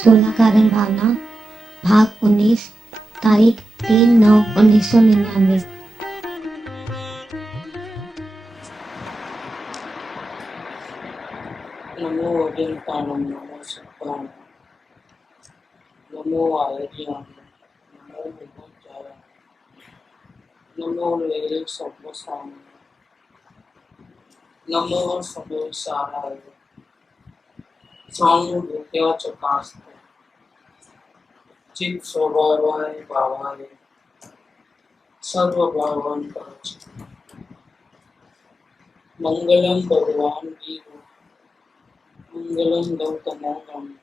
सोलह कारण भावना भाग 19 तारीख 3/9/1999। नमो अजंताणं नमो सत्ताणं नमो आयर्याणं नमो विभूताय नमो वैरे सर्वसाम नमो सर्वेशाराय स्वानुभूत्या चकास्ते चित् स्वभावाय भावाय सर्वभावान् परच मंगलम भगवान वीर मंगलम गौतमोऽहम्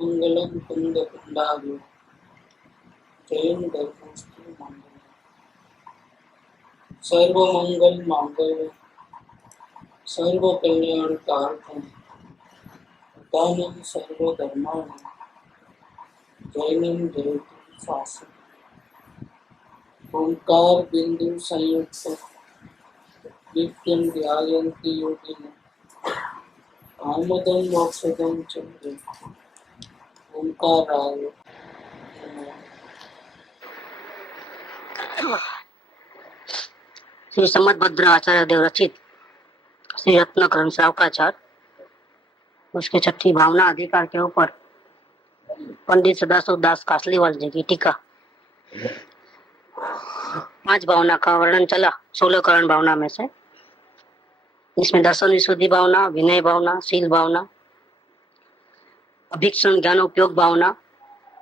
मंगलम कुंद कुंडालु जयं धर्मस्तु मंगलम सर्वमंगल मांगल्य सर्व कल्याण कारकम दानम सर्वधर्माणं जैनम जयतु शासनम् ओंकार बिंदु संयुक्त नित्यं ध्यायन्ति योगिनः आमदं मोक्षदं च ओंकाराय नमः। श्री समदभद्र आचार्य देव रचित श्री रत्नकरण सावकाचार उसके छठी भावना अधिकार के ऊपर पंडित सदाशिव दास कासलीवाल जी की टीका। 5 भावना का वर्णन चला 16 करण भावना में से। इसमें दर्शन विशुद्धि भावना, विनय भावना, शील भावना, अभीक्षण ज्ञान उपयोग भावना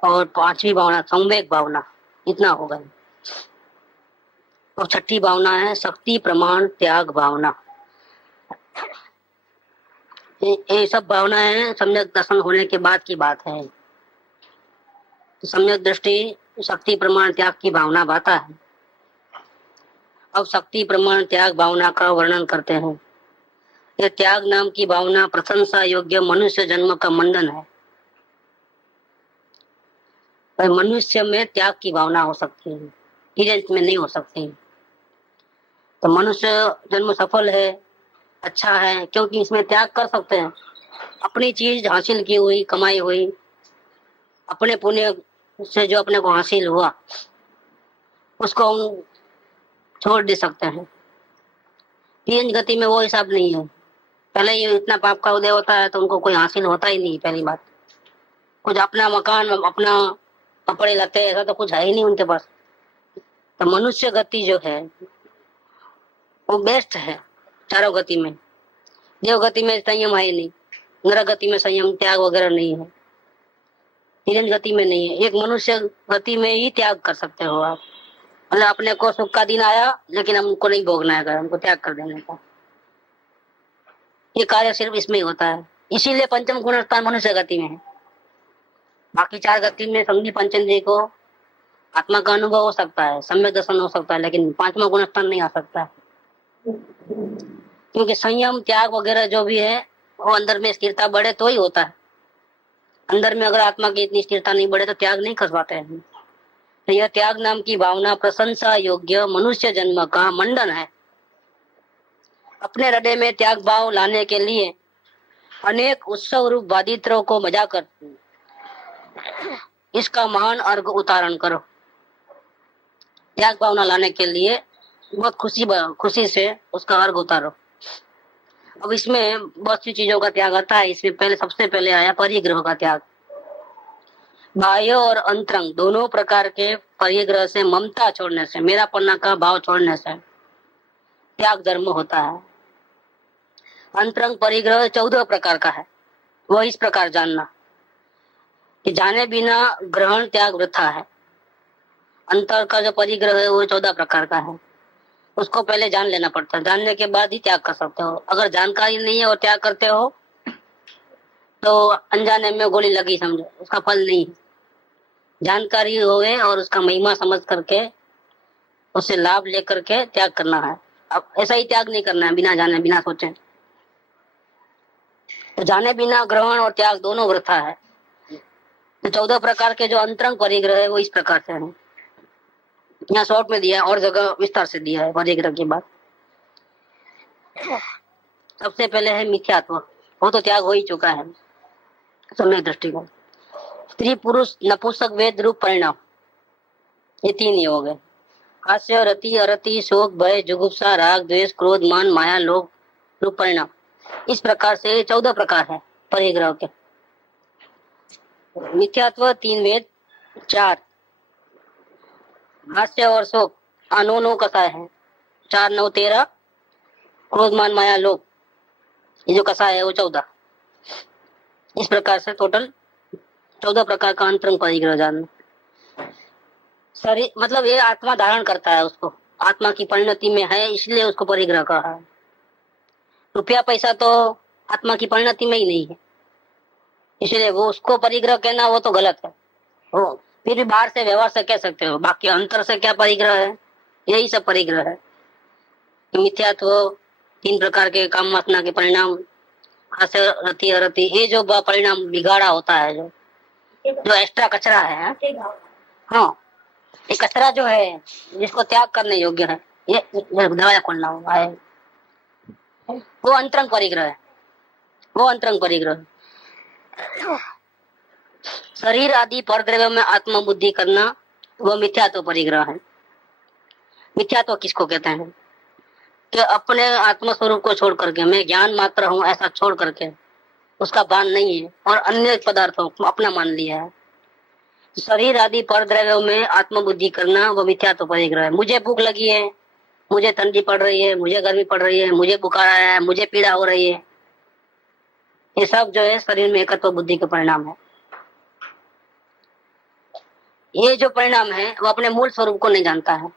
और 5वीं भावना संवेग भावना, इतना हो गया। और छठी भावना है शक्ति प्रमाण त्याग भावना। ये सब भावनाएं सम्यक दर्शन होने के बाद की बात है। तो सम्यक दृष्टि शक्ति प्रमाण त्याग की भावना भाता है। अब शक्ति प्रमाण त्याग भावना का वर्णन करते हैं। यह त्याग नाम की भावना प्रशंसा योग्य मनुष्य जन्म का मंडन है। पर मनुष्य में त्याग की भावना हो सकती है, तिर्यंत में नहीं हो सकती। तो मनुष्य जन्म सफल है, अच्छा है, क्योंकि इसमें त्याग कर सकते हैं। अपनी चीज हासिल की हुई, कमाई हुई, अपने पुण्य से जो अपने को हासिल हुआ उसको हम छोड़ दे सकते हैं। तिर्यंत गति में वो हिसाब नहीं है। पहले ये इतना पाप का उदय होता है तो उनको कोई हासिल होता ही नहीं। पहली बात, कुछ अपना मकान, अपना कपड़े लते, ऐसा तो कुछ है ही नहीं उनके पास। तो मनुष्य गति जो है वो बेस्ट है चारों गति में। देव गति में संयम है ही नहीं, नरक गति में संयम त्याग वगैरह नहीं है, तिर्यंत गति में नहीं है। एक मनुष्य गति में ही त्याग कर सकते हो आप। मतलब अपने को सुख का दिन आया लेकिन हमको नहीं भोगना है, हमको त्याग कर देने का। ये कार्य सिर्फ इसमें ही होता है। इसीलिए पंचम गुण स्थान मनुष्य गति में है। बाकी 4 गति में संधि पंचेंद्रिय को आत्मा का अनुभव हो सकता है, सम्यक दर्शन हो सकता है, लेकिन 5वां गुण स्थान नहीं आ सकता। क्योंकि संयम त्याग वगैरह जो भी है वो अंदर में स्थिरता बढ़े तो ही होता है। अंदर में अगर आत्मा की इतनी स्थिरता नहीं बढ़े तो त्याग नहीं कर पाते हैं। तो यह त्याग नाम की भावना प्रशंसा योग्य मनुष्य जन्म का मंडन है। अपने हृदय में त्याग भाव लाने के लिए अनेक उत्सव रूप वादित्रों को मजा कर इसका महान अर्घ उतारण करो। त्याग भावना लाने के लिए बहुत खुशी से उसका अर्घ उतारो। अब इसमें बहुत सी चीजों का त्याग आता है। इसमें पहले सबसे पहले आया परिग्रह का त्याग। बाह्य और अंतरंग दोनों प्रकार के परिग्रह से, ममता छोड़ने से, मेरापन्ना का भाव छोड़ने से त्याग धर्म होता है। अंतरंग परिग्रह 14 प्रकार का है। वह इस प्रकार जानना कि जाने बिना ग्रहण त्याग वृथा है। अंतर का जो परिग्रह है वो 14 प्रकार का है। उसको पहले जान लेना पड़ता है, जानने के बाद ही त्याग कर सकते हो। अगर जानकारी नहीं है और त्याग करते हो तो अनजाने में गोली लगी समझो, उसका फल नहीं है। जानकारी होवे और उसका महिमा समझ करके उससे लाभ लेकर के त्याग करना है। अब ऐसा ही त्याग नहीं करना है बिना जाने बिना सोचे। तो जाने बिना ग्रहण और त्याग दोनों वृथा है। तो 14 प्रकार के जो अंतरंग परिग्रह है वो इस प्रकार से है। यहाँ शॉर्ट में दिया है और जगह विस्तार से दिया है परिग्रह की बात। सबसे पहले है मिथ्यात्व, वो तो त्याग हो ही चुका है। सम्यक दृष्टिकोण। स्त्री पुरुष नपुंसक वेद रूप परिणाम, ये 3 ही हो गए। हास्य रति अरति शोक भय जुगुप्सा राग द्वेष क्रोध मान माया लोभ रूप परिणाम। इस प्रकार से 14 प्रकार है परिग्रह के। मिथ्यात्व 3 वेद 4, हास्य और शोक 9 कसाय है, 4 9 13, क्रोध मान माया लोभ ये जो कसाय है वो 14। इस प्रकार से टोटल 14 प्रकार का अंतरंग परिग्रह जानना। शरीर मतलब ये आत्मा धारण करता है उसको, आत्मा की परिणति में है इसलिए उसको परिग्रह कहा है। रुपया पैसा तो आत्मा की परिणति में ही नहीं है, इसलिए वो उसको परिग्रह कहना वो तो गलत है। हो फिर भी बाहर से व्यवहार से कह सकते हो, बाकी अंतर से क्या परिग्रह है, यही सब परिग्रह है। मिथ्यात्व 3 प्रकार के काम वासना के परिणाम, हास्य रति अरति ये जो परिणाम बिगाड़ा होता है, जो एक्स्ट्रा कचरा है, हाँ ये कचरा जो है जिसको त्याग करने योग्य है, ये दरवाजा खोलना होगा है, वो अंतरंग परिग्रह है, वो अंतरंग परिग्रह। शरीर आदि परद्रव्य में आत्म बुद्धि करना वो मिथ्यात्व परिग्रह है। मिथ्यात्व किसको कहते हैं कि अपने आत्म स्वरूप को छोड़ करके मैं ज्ञान मात्र हूँ ऐसा छोड़ करके उसका भान नहीं है और अन्य पदार्थों को अपना मान लिया है। शरीर आदि परद्रव्यों में आत्मबुद्धि करना वो मिथ्यात्व परिग्रह है। मुझे भूख लगी है, मुझे ठंडी पड़ रही है, मुझे गर्मी पड़ रही है, मुझे बुखार आया है, मुझे पीड़ा हो रही है, ये सब जो है शरीर में एकत्व बुद्धि के परिणाम है। ये जो परिणाम है वो अपने मूल स्वरूप को नहीं जानता है।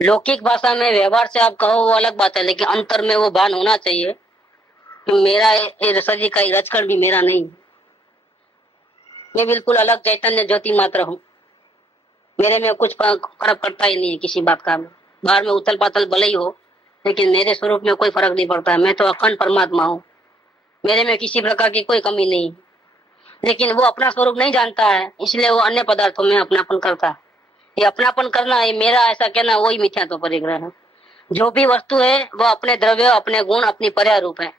लौकिक भाषा में व्यवहार से आप कहो वो अलग बात है, लेकिन अंतर में वो भान होना चाहिए कि मेरा शरीर का रजकण भी मेरा नहीं, मैं बिल्कुल अलग चैतन्य ज्योति मात्र हूँ, मेरे में कुछ फर्क पड़ता ही नहीं है किसी बात का। बाहर में उथल पाथल भले ही हो लेकिन मेरे स्वरूप में कोई फर्क नहीं पड़ता है, मैं तो अखंड परमात्मा हूँ, मेरे में किसी प्रकार की कोई कमी नहीं। लेकिन वो अपना स्वरूप नहीं जानता है इसलिए वो अन्य पदार्थों में अपनापन करता है। ये अपनापन करना, ये मेरा ऐसा कहना वही मिथ्यात्व परिग्रह है। जो भी वस्तु है वो अपने द्रव्य अपने गुण अपनी पर्याय रूप है,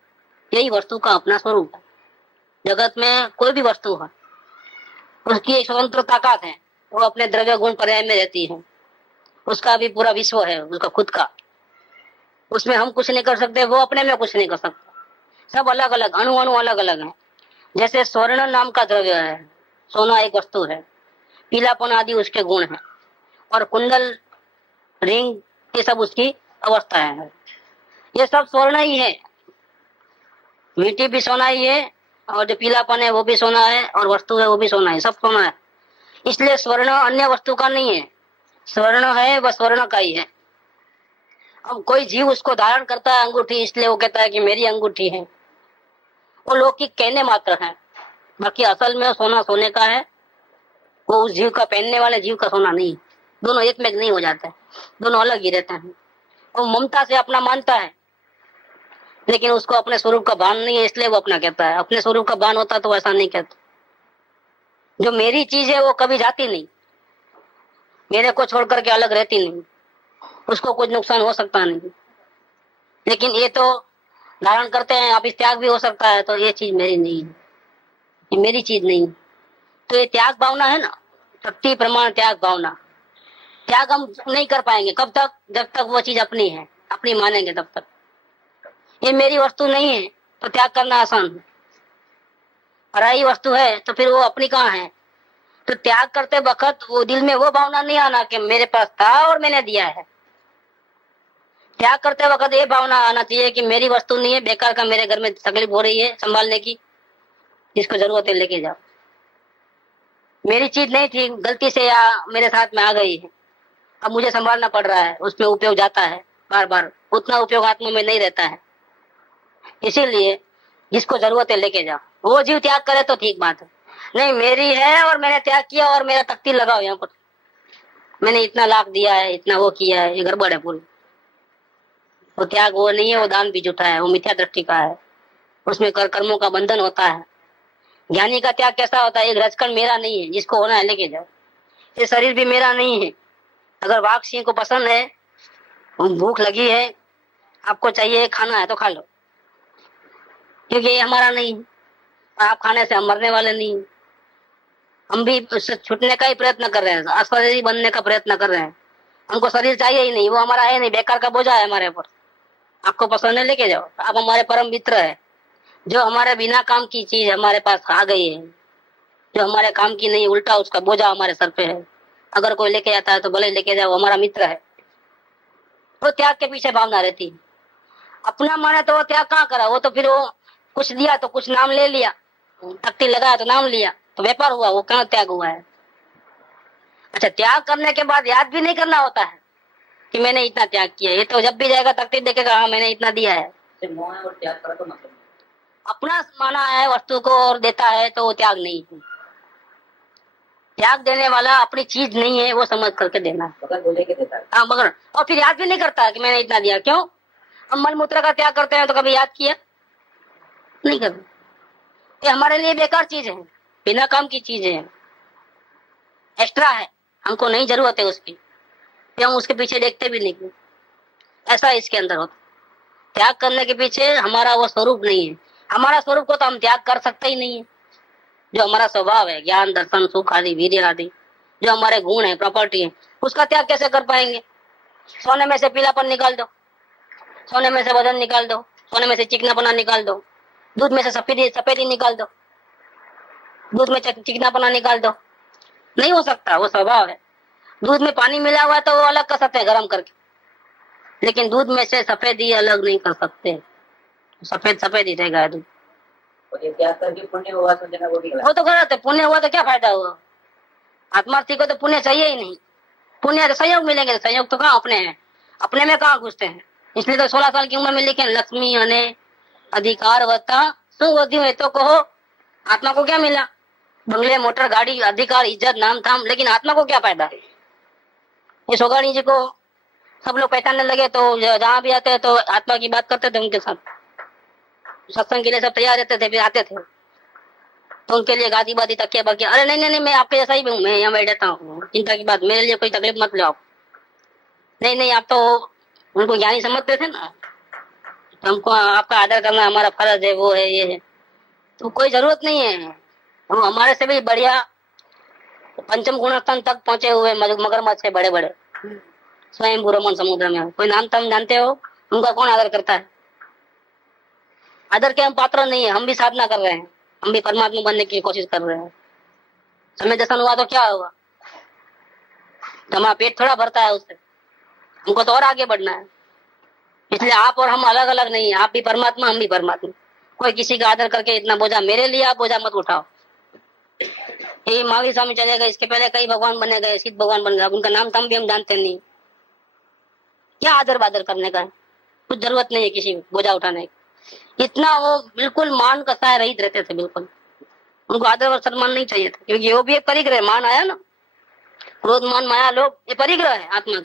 यही वस्तु का अपना स्वरूप है। जगत में कोई भी वस्तु है उसकी एक स्वतंत्र ताकत है, वो अपने द्रव्य गुण पर्याय में रहती है, उसका भी पूरा विश्व है उसका खुद का, उसमें हम कुछ नहीं कर सकते, वो अपने में कुछ नहीं कर सकता। सब अलग अलग अणु अणु अलग अलग है। जैसे स्वर्ण नाम का द्रव्य है, सोना एक वस्तु है, पीलापन आदि उसके गुण है, और कुंडल रिंग ये सब उसकी अवस्था है। ये सब स्वर्ण ही है, मिट्टी भी सोना ही है और जो पीलापन है वो भी सोना है और वस्तु है वो भी सोना है, सब सोना है। इसलिए स्वर्ण अन्य वस्तु का नहीं है, स्वर्ण है वह स्वर्ण का ही है। अब कोई जीव उसको धारण करता है अंगूठी, इसलिए वो कहता है कि मेरी अंगूठी है, वो लौकिक कहने मात्र है, बाकी असल में सोना सोने का है, वो उस जीव का पहनने वाले जीव का सोना नहीं। दोनों एक में नहीं हो जाते, दोनों अलग ही रहते हैं। वो ममता से अपना मानता है लेकिन उसको अपने स्वरूप का भान नहीं है इसलिए वो अपना कहता है। अपने स्वरूप का भान होता तो ऐसा नहीं कहता। जो मेरी चीज है वो कभी जाती नहीं, मेरे को छोड़ करके अलग रहती नहीं, उसको कुछ नुकसान हो सकता नहीं। लेकिन ये तो धारण करते हैं, अभी त्याग भी हो सकता है, तो ये चीज मेरी नहीं है, ये मेरी चीज नहीं। तो ये त्याग भावना है ना, शक्ति प्रमाण त्याग भावना। त्याग हम नहीं कर पाएंगे कब तक, जब तक वो चीज अपनी है, अपनी मानेंगे तब तक। ये मेरी वस्तु नहीं है तो त्याग करना आसान है, पराई वस्तु है तो फिर वो अपनी कहाँ है। तो त्याग करते वक्त वो दिल में वो भावना नहीं आना कि मेरे पास था और मैंने दिया है। त्याग करते वक्त ये भावना आना चाहिए कि मेरी वस्तु नहीं है, बेकार का मेरे घर में तकलीफ हो रही है संभालने की, जिसको जरूरत है लेके जाओ। मेरी चीज नहीं थी, गलती से या मेरे साथ में आ गई है, अब मुझे संभालना पड़ रहा है, उसमें उपयोग जाता है बार बार, उतना उपयोग आत्मा में नहीं रहता है। इसीलिए जिसको जरूरत है लेके जाओ। वो जीव त्याग करे तो ठीक बात है, नहीं मेरी है और मैंने त्याग किया और मेरा तख्ती लगाओ यहाँ पर, मैंने इतना लाख दिया है, इतना वो किया है, ये गड़बड़ है पूरी। वो त्याग वो नहीं है, वो दान भी झूठा है, वो मिथ्या दृष्टि का है, उसमें कर्मों का बंधन होता है। ज्ञानी का त्याग कैसा होता है, एक रजकण मेरा नहीं है, जिसको होना है लेके जाओ। ये शरीर भी मेरा नहीं है, अगर वाघ सिंह को पसंद है, भूख लगी है, आपको चाहिए खाना है तो खा लो, क्योंकि ये हमारा नहीं है। आप खाने से हम मरने वाले नहीं, हम भी उससे छूटने का ही प्रयत्न कर रहे हैं, अशरीरी बनने का प्रयत्न कर रहे हैं। हमको शरीर चाहिए ही नहीं, वो हमारा है नहीं, बेकार का बोझा है हमारे ऊपर। आपको पसंद है लेके जाओ, आप हमारे परम मित्र है। जो हमारे बिना काम की चीज हमारे पास आ गई है, जो हमारे काम की नहीं, उल्टा उसका बोझा हमारे सर पे है। अगर कोई लेके जाता है तो भले लेके जाओ, हमारा मित्र है। वो त्याग के पीछे भावना रहती। अपना माने तो वो त्याग कहाँ करा, वो तो फिर वो कुछ दिया तो कुछ नाम ले लिया, तख्ती लगाया तो नाम लिया, तो व्यापार हुआ, वो कहाँ त्याग हुआ है। अच्छा, त्याग करने के बाद याद भी नहीं करना होता है कि मैंने इतना त्याग किया। ये तो जब भी जाएगा तख्ती देखेगा, हाँ मैंने इतना दिया है। मोह और त्याग करा तो मतलब अपना माना है वस्तु को और देता है तो वो त्याग नहीं है। त्याग देने वाला अपनी चीज नहीं है, वो समझ करके देना है। मगर बोले के देता है। हाँ, मगर और फिर याद भी नहीं करता कि मैंने इतना दिया। क्यों? हम मल मूत्र का त्याग करते हैं तो कभी याद किया नहीं करते। ये हमारे लिए बेकार चीज है, बिना काम की चीज है, एक्स्ट्रा है, हमको नहीं जरूरत है उसकी, फिर हम उसके पीछे देखते भी नहीं। ऐसा इसके अंदर होता। त्याग करने के पीछे हमारा वो स्वरूप नहीं है। हमारा स्वरूप को तो हम त्याग कर सकते ही नहीं है। जो हमारा स्वभाव है, ज्ञान दर्शन सुख आदि वीर्य आदि, जो हमारे गुण है, प्रॉपर्टी है, उसका त्याग कैसे कर पाएंगे? सोने में से पीलापन निकाल दो, सोने में से वजन निकाल दो, सोने में से चिकनापना निकाल दो, दूध में से सफेदी निकाल दो, दूध में चिकनापना निकाल दो। नहीं हो सकता, वो स्वभाव है। दूध में पानी मिला हुआ है तो वो अलग कर सकते हैं गर्म करके, लेकिन दूध में से सफेदी अलग नहीं कर सकते। सफेद ही रहेगा दूध। और ये त्याग करके पुण्य हुआ समझना वो भी गलत। वो तो गलत है। पुण्य हुआ तो क्या फायदा हुआ? आत्मार्थी को तो पुण्य चाहिए ही नहीं। पुण्य तो संयोग मिलेंगे, संयोग तो कहाँ अपने हैं, अपने में कहाँ घुसते हैं। इसलिए तो 16 साल की उम्र में लिखे लक्ष्मी अने अधिकार वता सुवधि तो कहो। आत्मा को क्या मिला? बंगले, मोटर, गाड़ी, अधिकार, इज्जत, नाम थाम, लेकिन आत्मा को क्या फायदा? ये सोगानी जी को सब लोग पहचानने लगे तो जहाँ भी आते हैं तो आत्मा की बात करते थे उनके साथ। सत्संग के लिए सब तैयार रहते थे, फिर आते थे तो उनके लिए गादी बादी तकिया बकिया, अरे नहीं मैं आपके जैसा ही हूँ, मैं यहाँ बैठ जाता हूँ, चिंता की बात, मेरे लिए कोई तकलीफ मत लो आप। नहीं आप तो उनको ज्ञानी समझते थे ना, तो हमको आपका आदर करना हमारा फर्ज है, वो है ये है। तो कोई जरूरत नहीं है, वो हमारे से भी बढ़िया पंचम गुणस्थान तक पहुंचे हुए मगरमच्छ है, बड़े बड़े स्वयं बुरमन समुद्र में। कोई नाम तुम जानते हो? उनका कौन आदर करता है? आदर के हम पात्र नहीं है। हम भी साधना कर रहे हैं, हम भी परमात्मा बनने की कोशिश कर रहे हैं। समय दर्शन हुआ तो क्या हुआ? हमारा पेट थोड़ा भरता है उससे, हमको तो और आगे बढ़ना है। इसलिए आप और हम अलग अलग नहीं है, आप भी परमात्मा, हम भी परमात्मा। कोई किसी का आदर करके इतना बोझा, मेरे लिए आप बोझा मत उठाओ। ये महावीर स्वामी चले गए, इसके पहले कई भगवान बने गए, सिद्ध भगवान बन गए, उनका नाम तम भी हम जानते नहीं। क्या आदर बादर करने का है? कुछ जरूरत नहीं है किसी बोझा उठाने की। इतना वो बिल्कुल मान कसाए रहित रहते थे, बिल्कुल उनको आदर और सम्मान नहीं चाहिए था, क्योंकि वो भी एक परिग्रह। मान आया ना, क्रोध मान माया लोग, ये परिग्रह है आत्मा।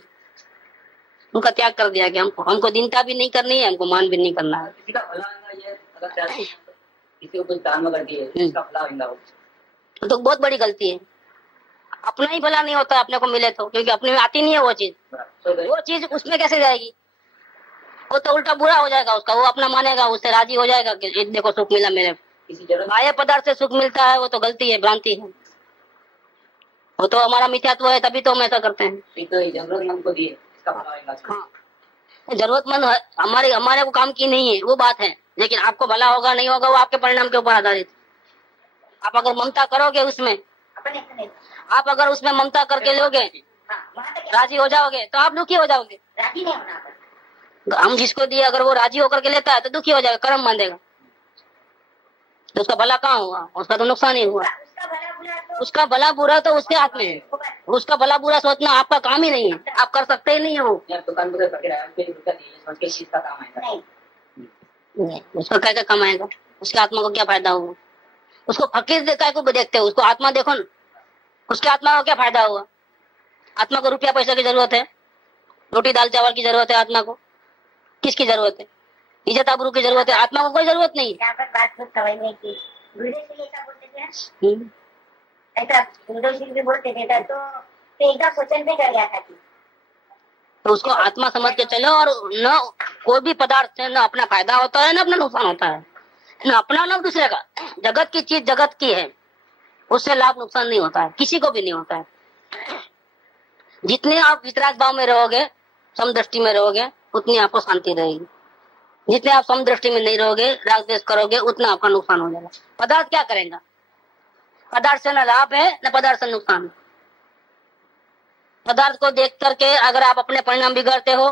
उनका त्याग कर दिया कि हमको दीनता भी नहीं करनी है, हमको मान भी नहीं करना है। किसी का भला होगा, ये अगर त्याग किसी को कुछ दान कर दिए इसका भला होगा, वो तो बहुत बड़ी गलती है। अपना ही भला नहीं होता अपने को मिले तो, क्योंकि अपने में आती नहीं है वो चीज। वो चीज उसमें कैसे जाएगी? वो तो उल्टा बुरा हो जाएगा उसका। वो अपना मानेगा, उससे राजी हो जाएगा कि देखो सुख मिला मेरे। किसी जरूरत बाह्य पदार्थ से सुख मिलता है, वो तो गलती है, भ्रांति है, वो तो हमारा मिथ्यात्व है, तभी तो हम ऐसा करते हैं। तो जरूरतमंद को दिए इसका भला होगा। हाँ, जरूरतमंद हमारे को काम की नहीं है, वो बात है, लेकिन आपको भला होगा नहीं होगा वो आपके परिणाम के ऊपर आधारित। आप अगर ममता करोगे उसमें, आप अगर उसमें ममता करके लोगे, राजी हो जाओगे, तो आप दुखी हो जाओगे। राजी नहीं होना। हम जिसको दिए अगर वो राजी होकर के लेता है तो दुखी हो जाएगा, कर्म बांधेगा, तो उसका भला कहाँ हुआ? उसका तो नुकसान ही हुआ। उसका भला बुरा तो उसके हाथ में है। उसका भला बुरा सोचना आपका काम ही नहीं है, आप कर सकते ही नहीं है। वो दुकान पर पकड़ रहा है, उसके लिए समझ के चीज का काम आएगा नहीं, उसका क्या कमाएगा? उसके आत्मा को क्या फायदा हुआ? उसको फकीर देखा को देखते हो, उसको आत्मा देखो ना, उसके आत्मा को क्या फायदा हुआ? आत्मा को रुपया पैसा की जरूरत है, रोटी दाल चावल की जरूरत है आत्मा को। किसकी जरूरत है? इज्जत आबरू की जरूरत है, आत्मा को कोई जरूरत नहीं। यहाँ पर बात कुछ समझने की, गुरुदेव ऐसा बोलते थे, ऐसा गुरुदेव भी बोलते थे, तो एक क्वेश्चन पे कर गया था कि तो उसको आत्मा समझ के चलो, और न कोई भी पदार्थ से न अपना फायदा होता है न अपना नुकसान होता है। ना अपना ना दूसरे का। जगत की चीज जगत की है, उससे लाभ नुकसान नहीं होता है, किसी को भी नहीं होता है। जितने आप वितराग भाव में रहोगे, समदृष्टि में रहोगे, उतनी आपको शांति रहेगी। जितने आप समदृष्टि में नहीं रहोगे, राग द्वेष करोगे, उतना आपका नुकसान हो जाएगा। पदार्थ क्या करेगा? पदार्थ से न लाभ है न पदार्थ से नुकसान। पदार्थ को देख करके अगर आप अपने परिणाम बिगाड़ते हो,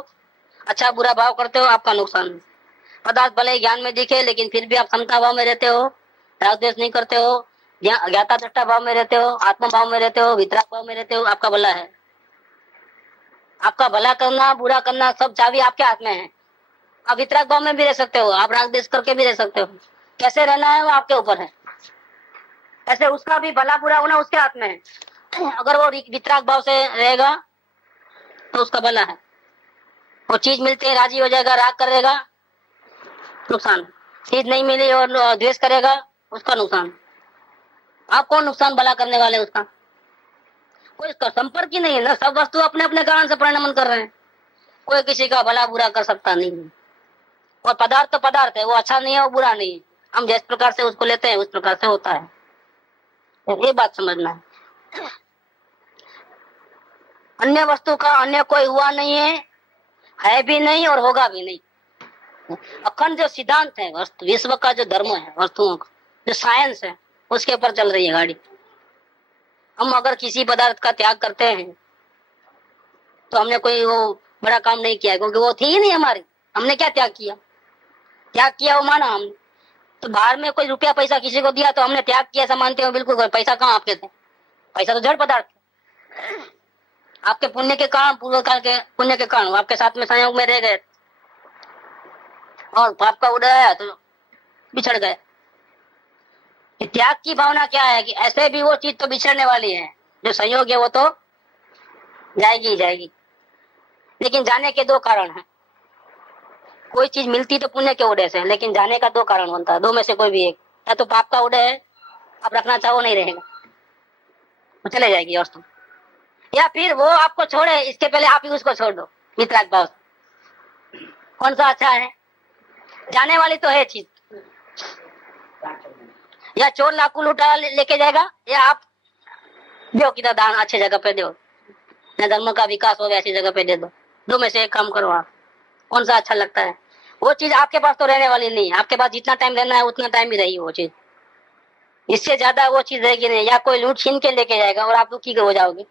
अच्छा बुरा भाव करते हो, आपका नुकसान है। पदार्थ भले ज्ञान में दिखे, लेकिन फिर भी आप समता भाव में रहते हो, राग द्वेष नहीं करते हो, ज्ञाता दृष्टा भाव में रहते हो, आत्मा भाव में रहते हो, वितराग भाव में रहते हो, आपका भला है। आपका भला करना बुरा करना सब चाबी आपके हाथ में है। आप वितराग भाव में भी रह सकते हो, आप राग द्वेष करके भी रह सकते हो। कैसे रहना है वो आपके ऊपर है। ऐसे उसका भी भला बुरा होना उसके हाथ में है। अगर वो वितराग भाव से रहेगा तो उसका भला है। वो चीज मिलती है राजी हो जाएगा, राग करेगा, नुकसान। चीज नहीं मिली और द्वेष करेगा, उसका नुकसान। आप कौन नुकसान भला करने वाले उसका? कोई इसका संपर्क ही नहीं है ना। सब वस्तु अपने अपने कारण से परिणमन कर रहे हैं, कोई किसी का भला बुरा कर सकता नहीं है। और पदार्थ तो पदार्थ है, वो अच्छा नहीं है वो बुरा नहीं है। हम जिस प्रकार से उसको लेते हैं उस प्रकार से होता है, ये बात समझना है। अन्य वस्तु का अन्य कोई हुआ नहीं है भी नहीं और होगा भी नहीं। अखंड जो सिद्धांत है वस्तु विश्व का, जो धर्म है वस्तुओं का, जो साइंस है, उसके ऊपर चल रही है गाड़ी। हम अगर किसी पदार्थ का त्याग करते हैं तो हमने कोई वो बड़ा काम नहीं किया, क्योंकि वो थी ही नहीं हमारी। हमने क्या त्याग किया? त्याग किया वो माना हमने। तो बाहर में कोई रुपया पैसा किसी को दिया तो हमने त्याग किया ऐसा मानते हो? बिल्कुल। पैसा कहाँ आपके थे? पैसा तो जड़ पदार्थ है। आपके पुण्य के कारण, पूर्व काल के पुण्य के कारण आपके साथ में संयोग में रह गए, और पाप का उदय आया तो बिछड़ गए। त्याग की भावना क्या है कि ऐसे भी वो चीज तो बिछड़ने वाली है, जो संयोग है वो तो जाएगी ही जाएगी। लेकिन जाने के दो कारण हैं। कोई चीज मिलती तो पुण्य के उदय से, लेकिन जाने का दो कारण बनता है, दो में से कोई भी एक। या तो पाप का उदय है, आप रखना चाहो नहीं रहेगा, वो चले जाएगी वस्तु, या फिर वो आपको छोड़े इसके पहले आप ही उसको छोड़ दो। वितराग भाव कौन सा अच्छा है? जाने वाली तो है चीज। या चोर लाखों लुटा लेके जाएगा, या आप दो की दान अच्छी जगह पे दो, या धर्म का विकास हो ऐसी जगह पे दे दो। दो में से एक काम करो आप, कौन सा अच्छा लगता है? वो चीज आपके पास तो रहने वाली नहीं है। आपके पास जितना टाइम रहना है उतना टाइम ही रहेगी वो चीज, इससे ज्यादा वो चीज रहेगी नहीं। या कोई लूट छीन के लेके जाएगा और आप दुखी हो जाओगे,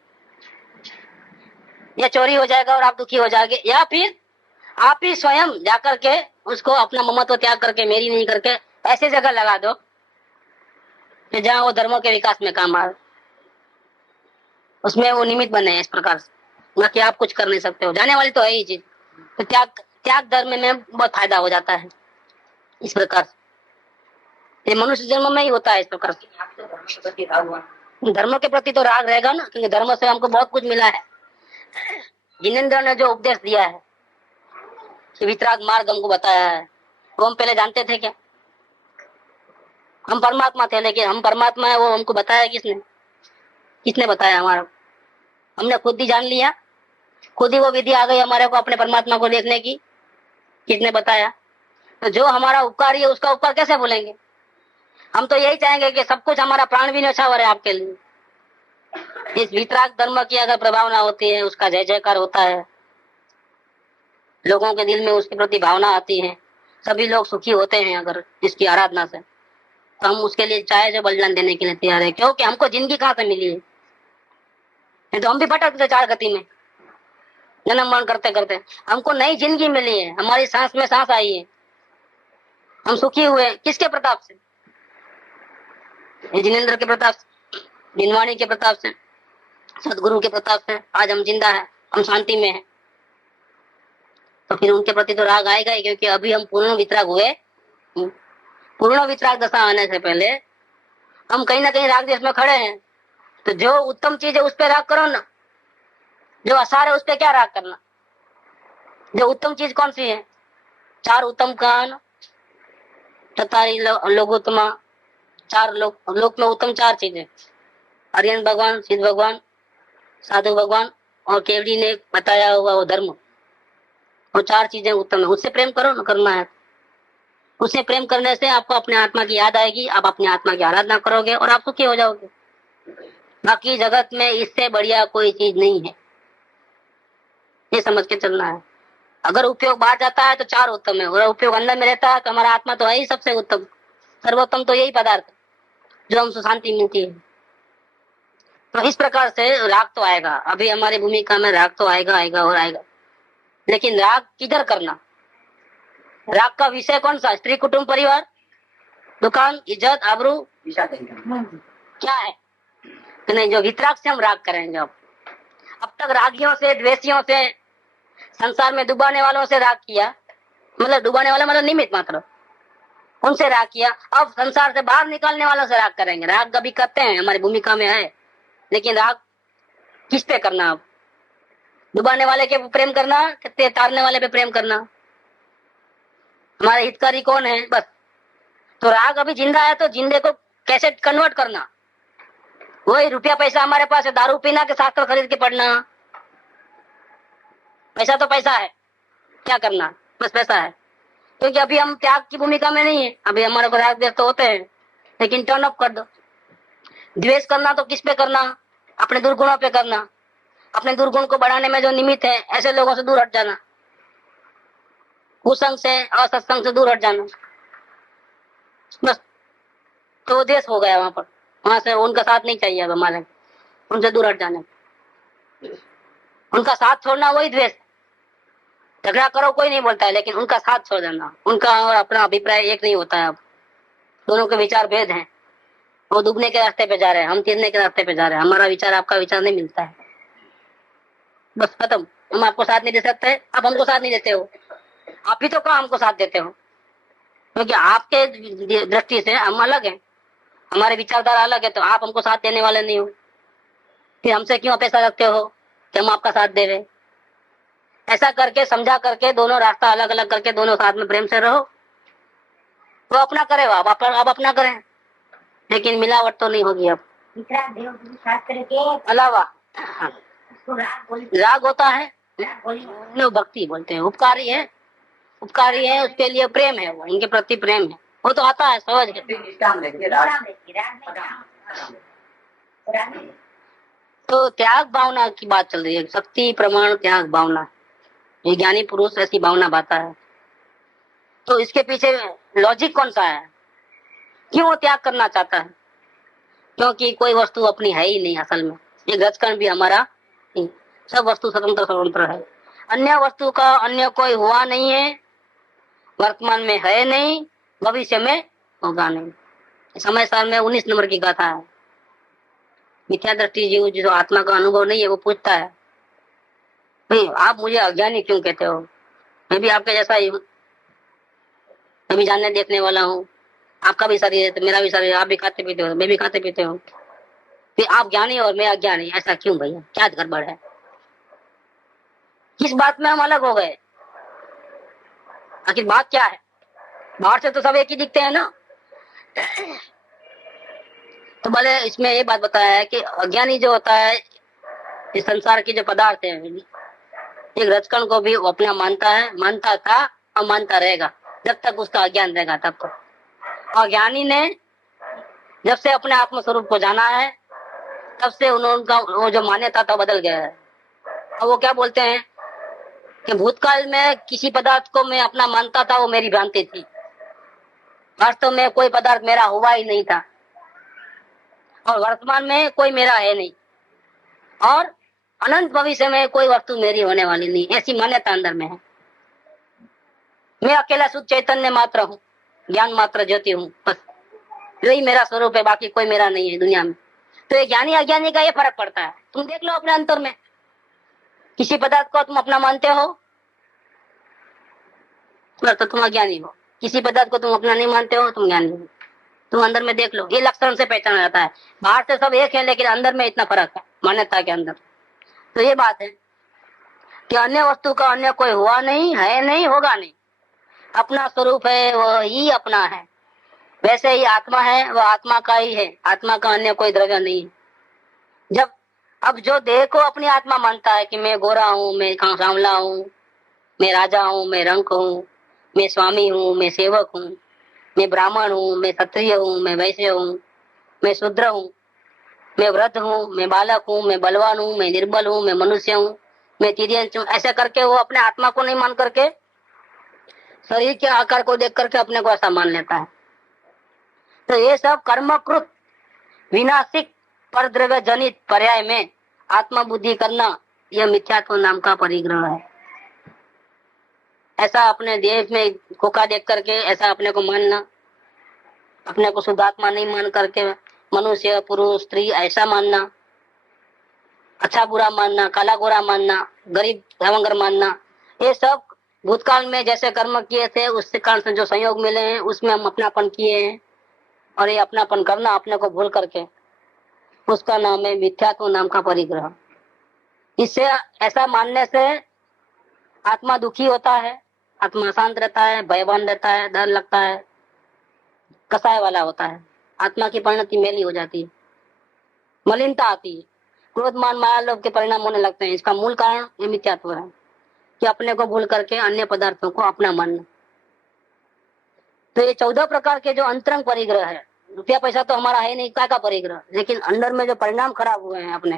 या चोरी हो जाएगा और आप दुखी हो जाओगे, या फिर आप ही स्वयं जाकर के उसको अपना ममत्व त्याग करके, मेरी नहीं करके, ऐसे जगह लगा दो कि जहाँ वो धर्मों के विकास में काम आए, उसमें वो निमित्त बने इस प्रकार से। बाकी आप कुछ कर नहीं सकते हो, जाने वाली तो है ही चीज। तो त्याग धर्म में बहुत फायदा हो जाता है इस प्रकार से। ये मनुष्य जन्म में ही होता है इस प्रकार से। धर्म के प्रति तो राग रहेगा ना, क्योंकि धर्म से हमको बहुत कुछ मिला है। जिनेंद्र ने जो उपदेश दिया है, वितराग मार्ग हमको बताया है, वो हम पहले जानते थे क्या? हम परमात्मा थे, लेकिन हम परमात्मा है वो हमको बताया किसने बताया? हमारा हमने खुद ही जान लिया, खुद ही वो विधि आ गई हमारे को अपने परमात्मा को देखने की। किसने बताया? तो जो हमारा उपकारी है उसका उपकार कैसे भूलेंगे? हम तो यही चाहेंगे कि सब कुछ हमारा प्राण भी न्यौछावर है आपके लिए। इस वितराग धर्म की अगर प्रभावना होती है, उसका जय जयकार होता है, लोगों के दिल में उसके प्रति भावना आती है, सभी लोग सुखी होते हैं अगर इसकी आराधना से, तो हम उसके लिए चाहे जो बलिदान देने के लिए तैयार है। क्योंकि हमको जिंदगी कहाँ से मिली है? तो हम भी भटकते चार गति में जन्म मरण करते करते। हमको नई जिंदगी मिली है, हमारी सांस में सांस आई है, हम सुखी हुए। किसके प्रताप से? जिनेंद्र के प्रताप से, जिनवाणी के प्रताप से, सदगुरु के प्रताप से आज हम जिंदा है, हम शांति में हैं। तो फिर उनके प्रति तो राग आएगा ही, क्योंकि अभी हम पूर्ण वितराग हुए। पूर्ण वितराग दशा आने से पहले हम कहीं ना कहीं राग देश में खड़े हैं। तो जो उत्तम चीज है उस पर राग करो ना, जो असार है उस पर क्या राग करना? जो उत्तम चीज कौन सी है? चार उत्तम कान, चतारी लोकोत्तमा, चार लोक में उत्तम चार चीजें, आर्यन भगवान, सिद्ध भगवान, साधु भगवान और केवड़ी ने बताया हुआ वो धर्म। वो चार चीजें उत्तम है, उससे प्रेम करो ना, करना है। उससे प्रेम करने से आपको अपने आत्मा की याद आएगी, आप अपनी आत्मा की आराधना करोगे और आप सुखी हो जाओगे। बाकी जगत में इससे बढ़िया कोई चीज नहीं है, ये समझ के चलना है। अगर उपयोग बाहर जाता है तो चार उत्तम है, और उपयोग अंदर में रहता है तो हमारा आत्मा तो है ही सबसे उत्तम, सर्वोत्तम तो यही पदार्थ जो हमसे शांति मिलती है। तो इस प्रकार से राग तो आएगा, अभी हमारी भूमिका में राग तो आएगा आएगा और आएगा, लेकिन राग किधर करना? राग का विषय कौन सा? स्त्री कुटुंब परिवार, दुकान, इज्जत, आबरू, क्या है कि नहीं? जो वितराग से हम राग करेंगे। अब तक रागियों से, द्वेषियों से, संसार में डुबाने वालों से राग किया, मतलब डुबाने वाला मतलब निमित्त मात्र, उनसे राग किया। अब संसार से बाहर निकालने वालों से राग करेंगे। राग कभी करते हैं, हमारी भूमिका में है, लेकिन राग किस पे करना? अब डुबाने वाले के प्रेम करना, कितने तारने वाले पे प्रेम करना? हमारे हितकारी कौन है? बस। तो राग अभी जिंदा है तो जिंदे को कैसे कन्वर्ट करना? वही रुपया पैसा हमारे पास है, दारू पीना के शास्त्र खरीद के पढ़ना। पैसा तो पैसा है, क्या करना? बस पैसा है, क्योंकि अभी हम त्याग की भूमिका में नहीं है। अभी हमारे को राग द्वेष तो होते हैं, लेकिन टर्न अप कर दो। द्वेष करना तो किस पे करना? अपने दुर्गुणों पे करना। अपने दुर्गुण को बढ़ाने में जो निमित्त है, ऐसे लोगों से दूर हट जाना, कुसंग से, असत्संग से दूर हट जाना, बस। तो द्वेष हो गया वहां पर, वहां से उनका साथ नहीं चाहिए अब हमारे, उनसे दूर हट जाने। उनका साथ छोड़ना वही द्वेष। झगड़ा करो कोई नहीं बोलता है, लेकिन उनका साथ छोड़ देना, उनका और अपना अभिप्राय एक नहीं होता है। अब दोनों के विचार भेद हैं। वो डूबने के रास्ते पे जा रहे हैं, हम तैरने के रास्ते पे जा रहे हैं। हमारा विचार आपका विचार नहीं मिलता है, बस खत्म। हम आपको साथ नहीं दे सकते, आप हमको साथ नहीं देते हो। आप ही तो कहा हमको साथ देते हो, क्योंकि आपके दृष्टि से हम अलग हैं, हमारे विचारधारा अलग है, तो आप हमको साथ देने वाले नहीं हो। फिर हमसे क्यों अपेक्षा रखते हो कि हम आपका साथ दे रहे? ऐसा करके, समझा करके, दोनों रास्ता अलग अलग करके दोनों साथ में प्रेम से रहो। वो अपना करे, वो अब अपना करें, लेकिन मिलावट तो नहीं होगी। अब शास्त्र के अलावा राग होता है, राग भक्ति बोलते हैं, उपकारी है, उपकारी है, उसके लिए प्रेम है, वो इनके प्रति प्रेम है, वो तो आता है समझ के। तो त्याग भावना की बात चल रही है, शक्ति प्रमाण त्याग भावना, ये ज्ञानी पुरुष ऐसी भावना बाता है। तो इसके पीछे लॉजिक कौन सा है? क्यों वो त्याग करना चाहता है? क्योंकि कोई वस्तु अपनी है ही नहीं असल में, ये रजकण भी हमारा नहीं, सब वस्तु स्वतंत्र स्वतंत्र है। अन्य वस्तु का अन्य कोई हुआ नहीं है, वर्तमान में है नहीं, भविष्य में होगा नहीं। समय साल में 19 नंबर की गाथा है। मिथ्या दृष्टि जीव जो आत्मा का अनुभव नहीं है, वो पूछता है, भाई आप मुझे अज्ञानी क्यों कहते हो? मैं भी आपके जैसा ही हूँ, मैं भी जानने देखने वाला हूँ, आपका भी शरीर है तो मेरा भी शरीर है, आप भी खाते पीते हो, मैं भी खाते पीते हूँ, फिर आप ज्ञानी और मैं अज्ञानी, ऐसा क्यों भैया? क्या गड़बड़ है? किस बात में हम अलग हो गए? आखिर बात क्या है? बाहर से तो सब एक ही दिखते हैं ना। तो भले इसमें ये बात बताया है कि अज्ञानी जो होता है, इस संसार की जो पदार्थ है, एक रजकण को भी अपना मानता है, मानता था और मानता रहेगा जब तक उसका अज्ञान रहेगा तब तक। और ज्ञानी ने जब से अपने आत्म स्वरूप को जाना है, तब से उनका वो जो मान्यता था बदल गया है। और वो क्या बोलते हैं कि भूतकाल में किसी पदार्थ को मैं अपना मानता था, वो मेरी भ्रांति थी, वास्तव में कोई पदार्थ मेरा हुआ ही नहीं था, और वर्तमान में कोई मेरा है नहीं, और अनंत भविष्य में कोई वस्तु मेरी होने वाली नहीं, ऐसी मान्यता अंदर में है। मैं अकेला शुद्ध चैतन्य मात्र हूँ, ज्ञान मात्र ज्योति हूँ, बस यही मेरा स्वरूप है, बाकी कोई मेरा नहीं है दुनिया में। तो ये ज्ञानी अज्ञानी का ये फर्क पड़ता है। तुम देख लो अपने अंतर में, किसी पदार्थ को तुम अपना मानते हो तो तुम अज्ञानी हो, किसी पदार्थ को तुम अपना नहीं मानते हो तुम ज्ञानी हो। तुम अंदर में देख लो, ये लक्षण से पहचाना जाता है। बाहर से सब एक है, लेकिन अंदर में इतना फर्क है मान्यता के अंदर। तो ये बात है कि अन्य वस्तु का अन्य कोई हुआ नहीं, है नहीं, होगा नहीं, अपना स्वरूप है, वो ही अपना है। वैसे ही आत्मा है, वह आत्मा का ही है, आत्मा का अन्य कोई द्रव्य नहीं है। जब अब जो देह को अपनी आत्मा मानता है कि मैं गोरा हूँ, मैं सांवला हूँ, मैं राजा हूँ, मैं रंक हूँ, मैं स्वामी हूँ, मैं सेवक हूँ, मैं ब्राह्मण हूँ, मैं क्षत्रिय हूँ, मैं वैश्य हूँ, मैं शूद्र हूँ, मैं वृद्ध हूँ, मैं बालक हूँ, मैं बलवान हूँ, मैं निर्बल हूँ, मैं मनुष्य हूँ, मैं तिर्यंच हूँ, ऐसा करके वो अपने आत्मा को नहीं मान करके शरीर के आकार को देख करके अपने को ऐसा मान लेता है। तो ये सब कर्मकृत विनाशिक परद्रव्य जनित पर्याय में आत्मा बुद्धि करना, यह मिथ्यात्व नाम का परिग्रह है। ऐसा अपने देह में खोखा देख करके ऐसा अपने को मानना, अपने को शुद्धात्मा नहीं मान करके मनुष्य पुरुष स्त्री ऐसा मानना, अच्छा बुरा मानना, काला गोरा मानना, गरीब धनगर मानना, ये सब भूतकाल में जैसे कर्म किए थे उसके कारण से जो संयोग मिले हैं उसमें हम अपनापन किए हैं, और ये अपनापन करना अपने को भूल करके, उसका नाम है मिथ्यात्व नाम का परिग्रह। इससे ऐसा मानने से आत्मा दुखी होता है, आत्मा शांत रहता है, भयवान रहता है, डर लगता है, कसाय वाला होता है, आत्मा की परिणति मैली हो जाती है, मलिनता आती है, क्रोध मान माया लोभ के परिणाम होने लगते हैं। इसका मूल कारण ये मिथ्यात्व है कि अपने को भूल करके अन्य पदार्थों को अपना मानना। तो ये 14 प्रकार के जो अंतरंग परिग्रह है, रुपया पैसा तो हमारा है नहीं, का परिग्रह, लेकिन अंदर में जो परिणाम खराब हुए हैं अपने,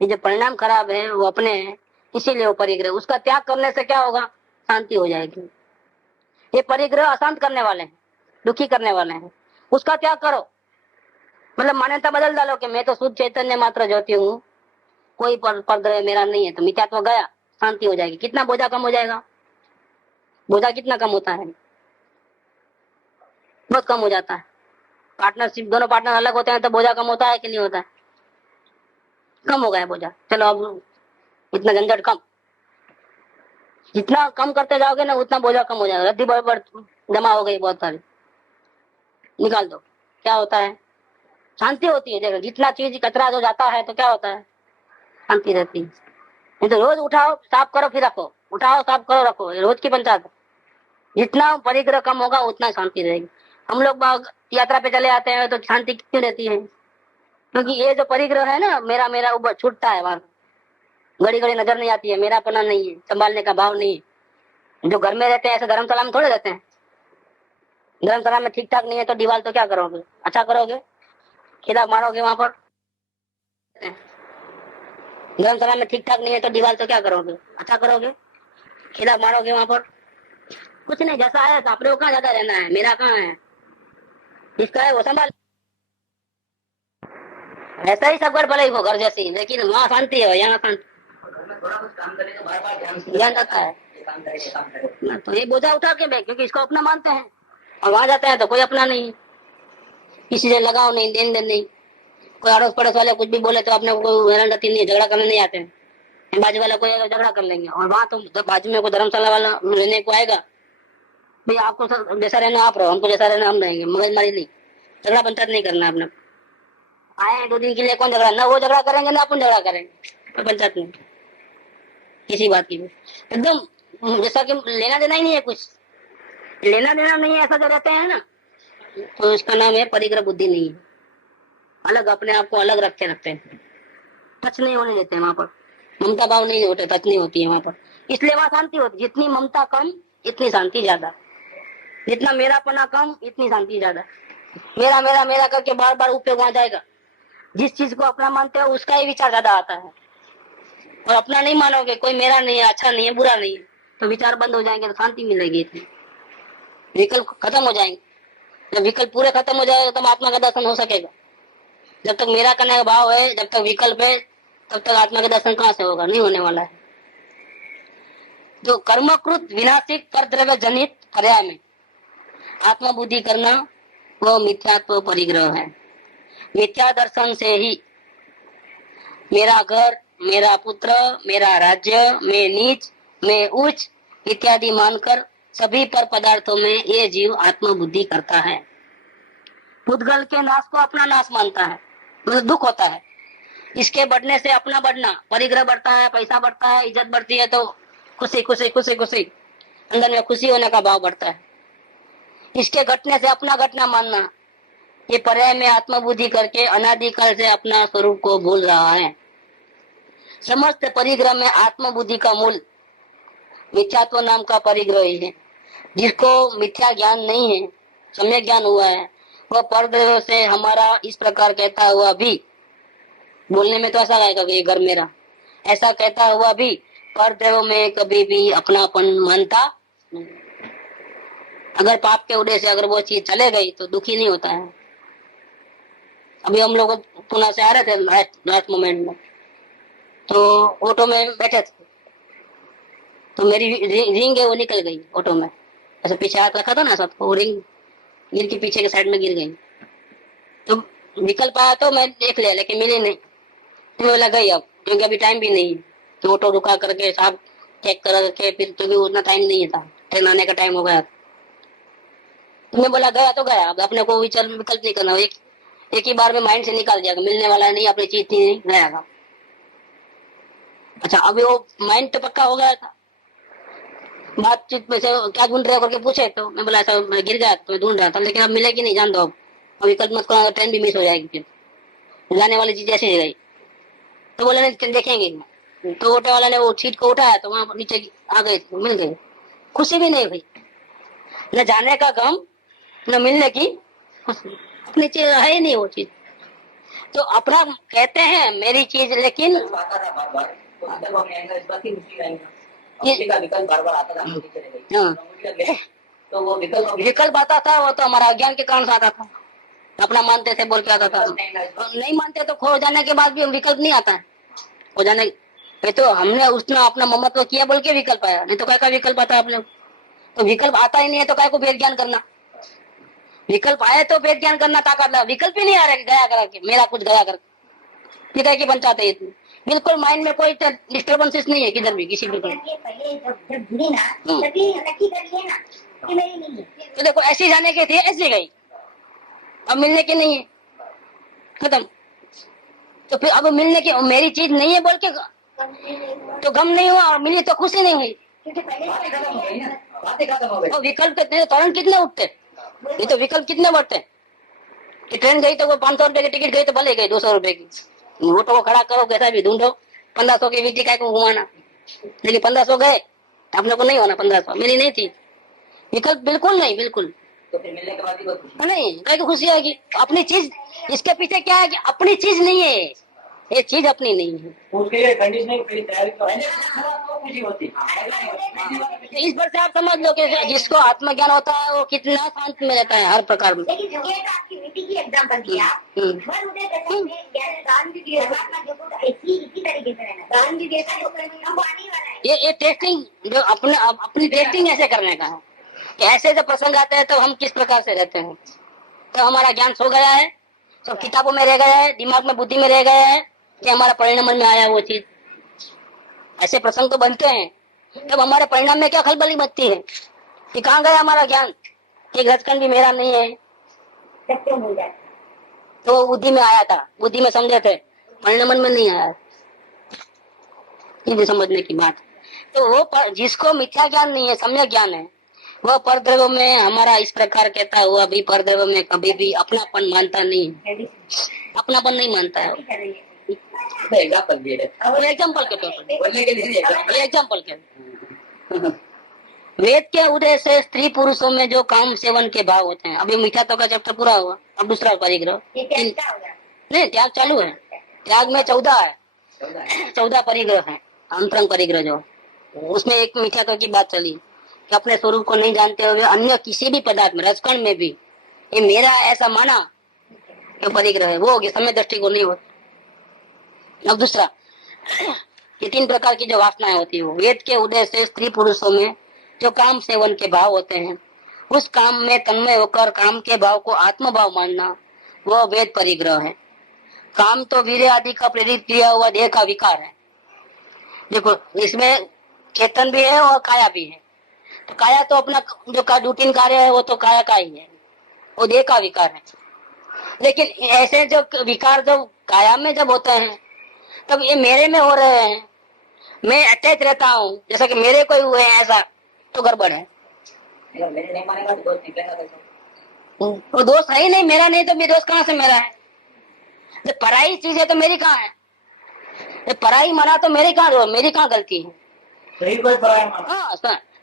ये जो परिणाम खराब है वो अपने हैं, इसीलिए वो परिग्रह, उसका त्याग करने से क्या होगा, शांति हो जाएगी। ये परिग्रह अशांत करने वाले हैं, दुखी करने वाले हैं, उसका त्याग करो। मतलब मान्यता बदल डालो कि मैं तो शुद्ध चैतन्य मात्र ज्योति हूँ, कोई परद्रव्य मेरा नहीं है, तो मिथ्यात्व गया, शांति हो जाएगी। कितना बोझा कम हो जाएगा, बोझा कितना कम होता है, बहुत कम हो जाता है। पार्टनरशिप, दोनों पार्टनर अलग होते हैं तो बोझा कम होता है कि नहीं होता है, कम हो गया बोझा। चलो अब इतना झंझट कम, जितना कम करते जाओगे ना उतना बोझा कम हो जाएगा। रद्दी जमा हो गई बहुत सारी, निकाल दो, क्या होता है, शांति होती है। देखो जितना चीज कचरा जो जाता है तो क्या होता है, शांति रहती है। नहीं तो रोज उठाओ साफ करो फिर रखो, उठाओ साफ करो रखो, रोज की पंचायत। जितना परिग्रह कम होगा उतना शांति रहेगी। हम लोग यात्रा पे चले आते हैं तो शांति क्यों रहती है, क्योंकि ये जो परिग्रह है ना, मेरा मेरा ऊपर छूटता है, वहां घड़ी घड़ी नजर नहीं आती है, मेरा पना नहीं है, संभालने का भाव नहीं है। जो घर में रहते हैं ऐसे धर्मशाला में थोड़े रहते हैं। धर्मशाला में ठीक ठाक नहीं है तो दीवार तो क्या करोगे, अच्छा करोगे, खिला मारोगे वहां पर। धर्मशाला में ठीक ठाक नहीं है तो दीवार तो क्या करोगे, अच्छा करोगे, खिला मारोगे वहां पर। कुछ नहीं, जैसा है अपने को कहाँ ज्यादा रहना है, मेरा कहाँ है, जिसका है वो संभाल। ऐसा ही सब घर भले ही वो घर जैसी, लेकिन वहाँ शांति है, यहाँ शांति। थोड़ा कुछ काम करे तो बार बार ध्यान रखता है, ये काम करे, ये काम करे। तो ये बोझा उठा के मैं, क्योंकि इसको अपना मानते हैं, और वहां जाते हैं तो कोई अपना नहीं, किसी से लगाव नहीं, देन देन नहीं। कोई अड़ोस पड़ोस वाले कुछ भी बोले तो अपने को हैरान रहती नहीं, झगड़ा करने नहीं आते हैं। बाजू वाला कोई झगड़ा कर लेंगे, और वहां तो बाजू में कोई धर्मशाला वाला रहने को आएगा, भाई आपको जैसा रहना आप रहो, हमको जैसा रहना हम रहेंगे, मगजमारी नहीं, झगड़ा पंचायत नहीं करना अपने। आए 2 दिन के लिए कौन झगड़ा, ना वो झगड़ा करेंगे ना अपन झगड़ा करेंगे, तो पंचायत नहीं किसी बात की भी। एकदम जैसा कि लेना देना ही नहीं है, कुछ लेना देना नहीं है, ऐसा जो रहते हैं ना, तो इसका नाम है परिग्रह बुद्धि नहीं है। अलग अपने आप को अलग रखे रखते हैं, टच नहीं होने देते हैं वहां पर, ममता भाव नहीं होते, टच नहीं होती है वहां पर, इसलिए वहां शांति होती। जितनी ममता कम इतनी शांति ज्यादा, जितना मेरापना कम इतनी शांति ज्यादा। मेरा मेरा मेरा करके बार बार उपयोग वहां जाएगा। जिस चीज को अपना मानते हो उसका ही विचार ज्यादा आता है, और अपना नहीं मानोगे, कोई मेरा नहीं है, अच्छा नहीं है, बुरा नहीं है, तो विचार बंद हो जाएंगे, तो शांति मिलेगी। इतनी विकल्प खत्म हो जाएंगे। जब विकल्प पूरे खत्म हो जाएगा तब आत्मा का दर्शन हो सकेगा। जब तक मेरा करने का भाव है, जब तक विकल्प है, तब तक आत्मा का दर्शन कहाँ से होगा, नहीं होने वाला है। जो कर्मकृत विनाशिक परद्रव्य जनित पर्याय में आत्मा बुद्धि करना वो मिथ्यात्व परिग्रह है। मिथ्या दर्शन से ही मेरा घर, मेरा पुत्र, मेरा राज्य, मैं नीच, मैं उच्च इत्यादि मानकर सभी पर पदार्थों में ये जीव आत्मा बुद्धि करता है। पुद्गल के नाश को अपना नाश मानता है, मतलब दुख होता है। इसके बढ़ने से अपना बढ़ना, परिग्रह बढ़ता है, पैसा बढ़ता है, इज्जत बढ़ती है, तो खुशी खुशी खुशी खुशी अंदर में खुशी होने का भाव बढ़ता है। इसके घटने से अपना घटना मानना, ये पर्याय में आत्मबुद्धि करके अनादिकाल से अपना स्वरूप को भूल रहा है। समस्त परिग्रह में आत्मबुद्धि का मूल मिथ्यात्व नाम का परिग्रह ही है। जिसको मिथ्या ज्ञान नहीं है सम्यक ज्ञान हुआ है, वह परदेव से हमारा इस प्रकार कहता हुआ भी, बोलने में तो ऐसा आएगा कि ये घर मेरा, ऐसा कहता हुआ भी परदेव में कभी भी अपनापन मानता नहीं। अगर पाप के उदय से अगर वो चीज चले गई तो दुखी नहीं होता है। अभी हम लोग पुणे से आ रहे थे लास्ट मोमेंट में, तो ऑटो में बैठे थे, तो मेरी रिंग है वो निकल गई ऑटो में, ऐसे पीछे हाथ रखा था ना सब, वो रिंग गिर के पीछे के साइड में गिर गई। तो विकल्प आया तो मैं देख लिया, लेकिन मिली नहीं, तो मैं बोला गई अब, क्योंकि अभी टाइम भी नहीं है। तो ऑटो रुका करके साहब चेक करके फिर, क्योंकि उतना टाइम नहीं था, ट्रेन आने का टाइम हो गया। तो मैं बोला गया तो गया, अब अपने को विकल्प नहीं करना, एक ही बार में माइंड से निकाल दिया, मिलने वाला नहीं, अपनी चीज नहीं गया था। अच्छा, अभी वो माइंड तो पक्का हो गया था। बातचीत में से क्या ढूंढ रहे हो करके पूछे, तो मैं बोला ऐसा मैं गिर गया तो मैं ढूंढ रहा था, लेकिन अब मिलेगी नहीं, जान दो अब विकल्प मत करो, ट्रेन भी मिस हो जाएगी, फिर जाने वाली चीज ऐसे ही गई। तो बोले नहीं देखेंगे, तो ऑटो वाला ने वो सीट को उठाया तो वहां नीचे आ गए, मिल गए। खुशी भी नहीं हुई, न जाने का गम न मिलने की खुशी, अपनी चीज है ही नहीं वो चीज। तो अपना कहते हैं मेरी चीज, लेकिन विकल्प बार बार आता था, तो वो विकल्प आता था, वो तो हमारा अज्ञान के कारण से आता था, अपना मानते थे बोल के आता था। नहीं मानते तो खो जाने के बाद भी विकल्प नहीं आता है, खो जाने पे तो हमने उसने अपना ममत्व किया बोल के विकल्प आया, नहीं तो क्या का विकल्प आता है अपने। तो विकल्प आता ही नहीं है तो क्या को भेद ज्ञान करना, विकल्प आए तो भेद ज्ञान करना ताकत है, विकल्प ही नहीं आ रहा गया करके मेरा कुछ गया करके, क्या की पंचायत है इतनी, बिल्कुल माइंड में कोई डिस्टर्बेंसेस नहीं है किधर भी, किसी भी पहले जब जुड़ी ना तभी नक्की कर लिए ना कि मेरी नहीं है। तो देखो ऐसी जाने की थी, ऐसी गई, अब मिलने की नहीं है, खत्म। तो फिर अब मिलने की मेरी चीज नहीं है बोल के तो गम नहीं हुआ, और मिली तो खुशी नहीं हुई। क्योंकि पहले और विकल्प कितने तुरंत कितने उठते, ये तो विकल्प कितने बढ़ते कि ट्रेन गई तो वो 500 रुपए की टिकट गई तो भले गई 200 रुपए की, ऑटो को खड़ा करो कैसा भी ढूंढो, 1500 की वीटी काय को घुमाना, लेकिन 1500 गए, अपने को नहीं होना 1500, मेरी नहीं थी, विकल्प बिल्कुल नहीं, बिल्कुल तो फिर मिलने के बाद भी नहीं, काय को खुशी आएगी। अपनी चीज, इसके पीछे क्या है कि अपनी चीज नहीं है, ये चीज अपनी नहीं है, उसके लिए कंडीशनिंग की तैयारी तो खुशी होती। इस पर से आप समझ लो कि जिसको आत्मज्ञान होता है वो कितना शांत में रहता है हर प्रकार में। लेकिन ये तो आपकी मिट्टी की एग्जांपल दिया, पर उदय दशा में ज्ञान दान भी दिया, इसी तरीके से रहना, दान भी देता है, हम आने वाला है। ये टेस्टिंग जो अपनी टेस्टिंग ऐसे करने का है कि ऐसे जब प्रसंग आते हैं तो हम किस प्रकार से रहते हैं, तो हमारा ज्ञान सो गया है, सब किताबों में रह गया है, दिमाग में बुद्धि में रह गया है कि हमारा परिणाम में आया वो चीज। ऐसे प्रसंग तो बनते हैं तब हमारे परिणाम में क्या खलबली मचती है कि कहाँ गया हमारा ज्ञान, कि घटकन भी मेरा नहीं है, तो बुद्धि में आया था, बुद्धि में समझे थे, परिणाम में नहीं आया, ये समझने की बात। तो वो जिसको मिथ्या ज्ञान नहीं है, सम्यक ज्ञान है, वह परद्रव्य में हमारा इस प्रकार कहता हुआ भी परद्रव्य में कभी भी अपनापन मानता नहीं है, अपनापन नहीं मानता है। एग्जाम्पल दिए, एग्जाम्पल के तौर पर, बोलने के लिए एग्जाम्पल के वेद के उदय से स्त्री पुरुषों में जो काम सेवन के भाव होते हैं, अभी मीठा तो का चैप्टर पूरा हुआ, अब दूसरा परिग्रह नहीं, त्याग चालू है, त्याग में 14 है, 14 परिग्रह है, अंतरंग परिग्रह जो, उसमें एक मीठा तो की बात चली कि अपने स्वरूप को नहीं जानते हुए अन्य किसी भी पदार्थ में, रसकण में भी ये मेरा ऐसा माना, ये परिग्रह है, वो होगी समय दृष्टि को नहीं होती। अब दूसरा, ये 3 प्रकार की जो वासनाएं होती है, वेद के उदय से स्त्री पुरुषों में जो काम सेवन के भाव होते हैं, उस काम में तन्मय होकर काम के भाव को आत्म भाव मानना, वह वेद परिग्रह है। काम तो वीर्य आदि का प्रेरित किया हुआ देह का विकार है। देखो इसमें चेतन भी है और काया भी है, तो काया तो अपना जो का रूटीन कार्य है वो तो काया का ही है, वो देह का विकार है। लेकिन ऐसे जो विकार जो काया में जब होते हैं तब ये मेरे में हो रहे हैं, मैं अटैच रहता हूँ जैसा कि मेरे कोई हुए हैं, ऐसा तो गड़बड़ है। मेरे नहीं मानेगा तो दोस्त निकलेगा कैसे? वो दोस्त है ही नहीं, मेरा नहीं तो मेरे दोस्त कहाँ से मेरा है? जब पराई चीज है तो मेरी कहाँ है? जब पराई माना तो मेरी कहाँ गलती है? शरीर कोई पराया माना। हाँ,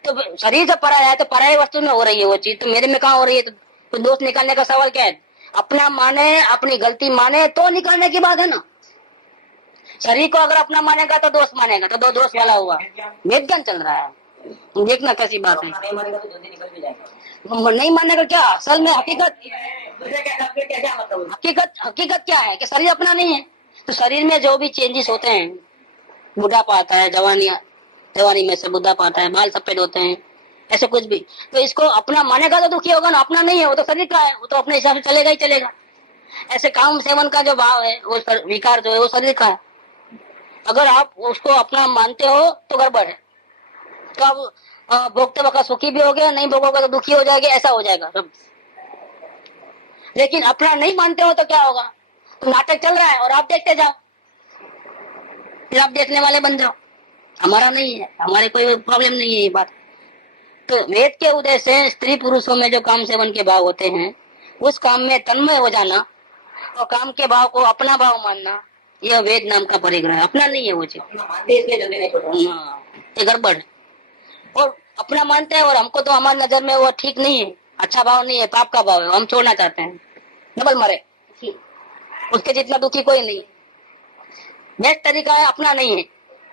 तो शरीर जब पराया है तो पराई वस्तु में हो रही है वो चीज, तो मेरे में कहाँ हो रही है? तो तो दोष निकालने का सवाल क्या है? अपना माने, अपनी गलती माने तो निकालने की बात है ना। शरीर को अगर अपना मानेगा तो दोष मानेगा, तो दो दोष वाला हुआ। वेद ज्ञान चल रहा है, देखना कैसी बात है। नहीं मानेगा तो जल्दी निकल भी जाएगा। नहीं मानेगा क्या? असल में हकीकत मतलब हकीकत क्या है कि शरीर अपना नहीं है। तो शरीर में जो भी चेंजेस होते हैं, बुढ़ापा आता है, जवानी में से बुढ़ापा आता है, बाल सफेद होते हैं, ऐसे कुछ भी, तो इसको अपना मानेगा तो दुखी होगा ना। अपना नहीं है, वो तो शरीर का है, वो तो अपने हिसाब से चलेगा ही चलेगा। ऐसे काम सेवन का जो भाव है, वो विकार जो है, वो शरीर का है। अगर आप उसको अपना मानते हो तो गड़बड़ है। तो आप भोगते वक्त सुखी भी हो गए, नहीं भोगोगे तो दुखी हो जाएगा, ऐसा हो जाएगा सब। लेकिन अपना नहीं मानते हो तो क्या होगा? तो नाटक चल रहा है और आप देखते जाओ, फिर आप देखने वाले बन जाओ। हमारा नहीं है, हमारे कोई प्रॉब्लम नहीं है ये बात। तो वेद के उदय से स्त्री पुरुषों में जो काम सेवन के भाव होते हैं, उस काम में तन्मय हो जाना और काम के भाव को अपना भाव मानना, यह वेद नाम का परिग्रह है। अपना नहीं है वो चीज, ये गड़बड़ है। और अपना मानते हैं और हमको तो हमारी नजर में वो ठीक नहीं है, अच्छा भाव नहीं है, पाप का भाव है, हम छोड़ना चाहते हैं, डबल मरे। उसके जितना दुखी कोई नहीं। बेस्ट तरीका है अपना नहीं है,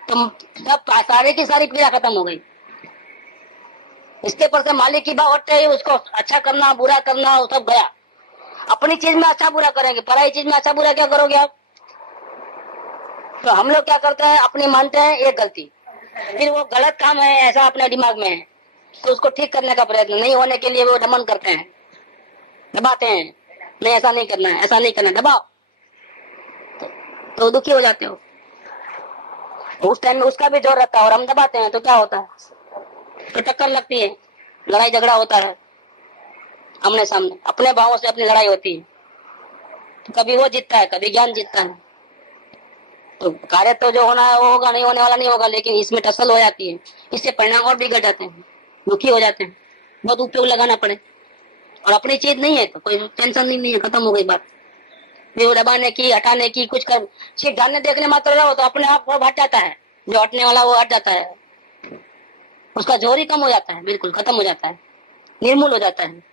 तो सब सारे की सारी पीड़ा खत्म हो गई। इसके पर से मालिक की भाव हटते ही उसको अच्छा करना, बुरा करना, वो सब गया। अपनी चीज में अच्छा बुरा करेंगे, पराई चीज में अच्छा बुरा क्या करोगे आप? तो हम लोग क्या करते हैं, अपनी मानते हैं ये गलती, फिर वो गलत काम है ऐसा अपने दिमाग में है, तो उसको ठीक करने का प्रयत्न नहीं होने के लिए वो दमन करते हैं, दबाते हैं, नहीं ऐसा नहीं करना है, ऐसा नहीं करना है, दबाओ, तो दुखी हो जाते हो। उस टाइम में उसका भी जोर रहता है और हम दबाते हैं, तो क्या होता है? तो टक्कर लगती है, लड़ाई झगड़ा होता है, आमने सामने अपने भावों से अपनी लड़ाई होती है। तो कभी वो जीतता है, कभी ज्ञान जीतता है। तो कार्य तो जो होना है वो होगा, नहीं होने वाला नहीं होगा, लेकिन इसमें टसल हो जाती है, इससे परिणाम और बिगड़ जाते हैं, दुखी हो जाते हैं, बहुत उपयोग लगाना पड़े। और अपनी चीज नहीं है तो कोई टेंशन नहीं है, खत्म हो गई बात। वो दबाने की, हटाने की, कुछ कर, सिर्फ ध्यान देखने मात्र रहो तो अपने आप वो हट जाता है, जो हटने वाला वो हट जाता है, उसका जोर ही कम हो जाता है, बिल्कुल खत्म हो जाता है, निर्मूल हो जाता है।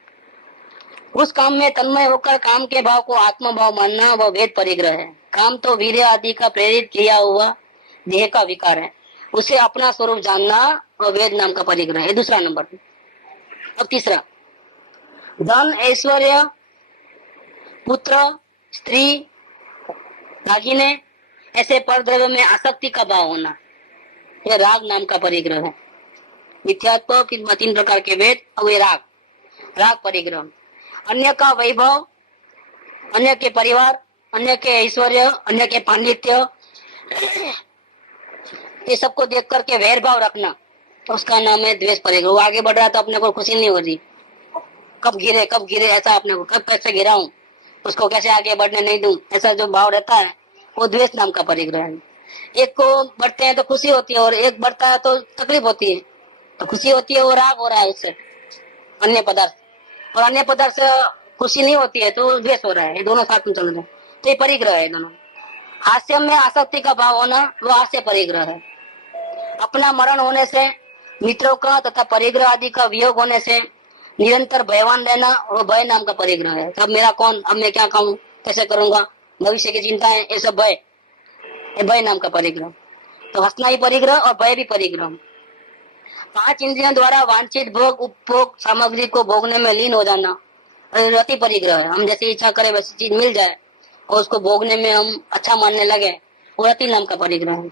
उस काम में तन्मय होकर काम के भाव को आत्म भाव मानना वह वेद परिग्रह है। काम तो वीर्य आदि का प्रेरित किया हुआ देह का विकार है, उसे अपना स्वरूप जानना वह वेद नाम का परिग्रह है, दूसरा नंबर। अब तीसरा, धन, ऐश्वर्य, पुत्र, स्त्री, दागिने, ऐसे परद्रव्य में आसक्ति का भाव होना, यह राग नाम का परिग्रह है। मिथ्यात्व की 3 प्रकार के वेद और ये राग परिग्रह। अन्य का वैभव, अन्य के परिवार, अन्य के ऐश्वर्य, अन्य के पांडित्य, ये सबको देख करके वैर भाव रखना, तो उसका नाम है द्वेष परिग्रह। वो आगे बढ़ रहा तो अपने को खुशी नहीं हो रही, कब गिरे ऐसा, अपने को कब कैसे गिराऊं, उसको कैसे आगे बढ़ने नहीं दूं, ऐसा जो भाव रहता है वो द्वेष नाम का परिग्रह है। एक को बढ़ते हैं तो खुशी होती है और एक बढ़ता है तो तकलीफ होती है, तो खुशी होती है वो राग हो रहा है उससे, अन्य पदार्थ, और अन्य पदार्थ से खुशी नहीं होती है तो द्वेष हो रहा है, ये दोनों साथ में चल रहे हैं, तो ये परिग्रह है दोनों। हास्य में आसक्ति का भाव होना वो हास्य परिग्रह है। अपना मरण होने से, मित्रों का तथा परिग्रह आदि का वियोग होने से निरंतर भयवान रहना वो भय नाम का परिग्रह है। अब मेरा कौन, अब मैं क्या खाऊं, कैसे करूंगा, भविष्य की चिंता है, ये सब भय नाम का परिग्रह। तो हंसना ही परिग्रह और भय भी परिग्रह। 5 इंद्रियों द्वारा वांछित भोग उपभोग सामग्री को भोगने में लीन हो जाना रति परिग्रह है। हम जैसी इच्छा करें वैसी चीज मिल जाए और उसको भोगने में हम अच्छा मानने लगे, वो रति नाम का परिग्रह है।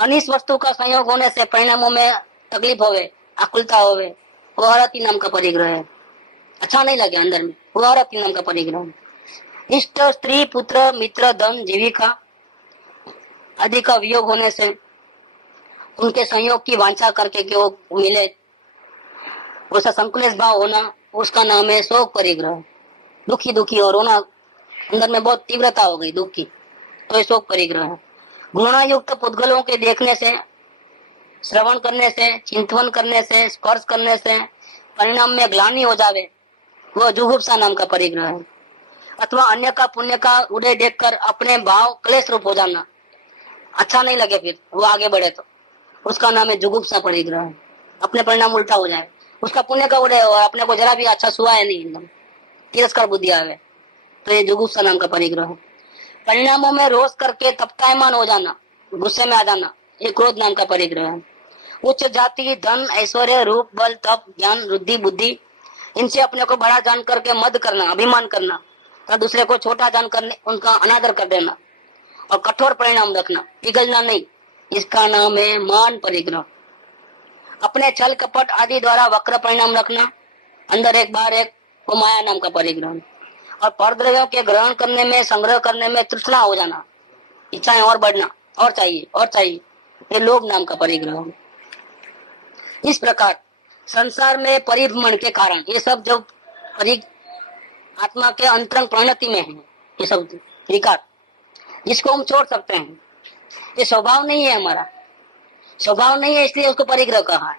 अनिष्ट वस्तु का संयोग होने से परिणामों में तकलीफ होवे, आकुलता होवे, वो रति नाम का परिग्रह है। अच्छा नहीं लगे अंदर में, वो रति नाम का परिग्रह है। इष्ट, स्त्री, पुत्र, मित्र, धन, जीविका आदि का वियोग होने से उनके संयोग की वांछा करके कि वो मिले, वैसा संकुलेश भाव होना, उसका नाम है शोक परिग्रह। दुखी और होना, अंदर में बहुत तीव्रता हो गई दुख की, तो ये शोक परिग्रह है। गुणायुक्त पुद्गलों के देखने से, श्रवण करने से, चिंतन करने से, स्पर्श करने से परिणाम में ग्लानि हो जावे, वह जुगुप्सा नाम का परिग्रह है। अथवा अन्य का पुण्य का उदय देखकर अपने भाव क्लेश रूप हो जाना, अच्छा नहीं लगे, फिर वो आगे बढ़े तो उसका नाम है जुगुप्सा परिग्रह है। अपने परिणाम उल्टा हो जाए, उसका पुण्य का उदय हो और अपने को जरा भी अच्छा सुहा है नहीं, एकदम तिरस्कार बुद्धि आवे, तो ये जुगुप्सा नाम का परिग्रह है। परिणामों में रोष करके तप्तायमान हो जाना, गुस्से में आ जाना, ये क्रोध नाम का परिग्रह है। उच्च जाति, धन, ऐश्वर्य, रूप, बल, तप, ज्ञान, रुद्धि, बुद्धि, इनसे अपने को बड़ा जान करके मद करना, अभिमान करना, तो दूसरे को छोटा जान करने उनका अनादर कर देना और कठोर परिणाम रखना, पिघलना नहीं, इसका नाम है मान परिग्रह। अपने छल कपट आदि द्वारा वक्र परिणाम रखना, अंदर एक बाहर एक, वो माया नाम का परिग्रह। और परद्रव्यों के ग्रहण करने में, संग्रह करने में तृष्णा हो जाना, इच्छाएं और बढ़ना, और चाहिए और चाहिए, ये लोभ नाम का परिग्रह है। इस प्रकार संसार में परिभ्रमण के कारण ये सब जो आत्मा के अंतरंग परिणति में है, ये सब विकार, जिसको हम छोड़ सकते हैं, ये स्वभाव नहीं है, हमारा स्वभाव नहीं है, इसलिए उसको परिग्रह कहा है।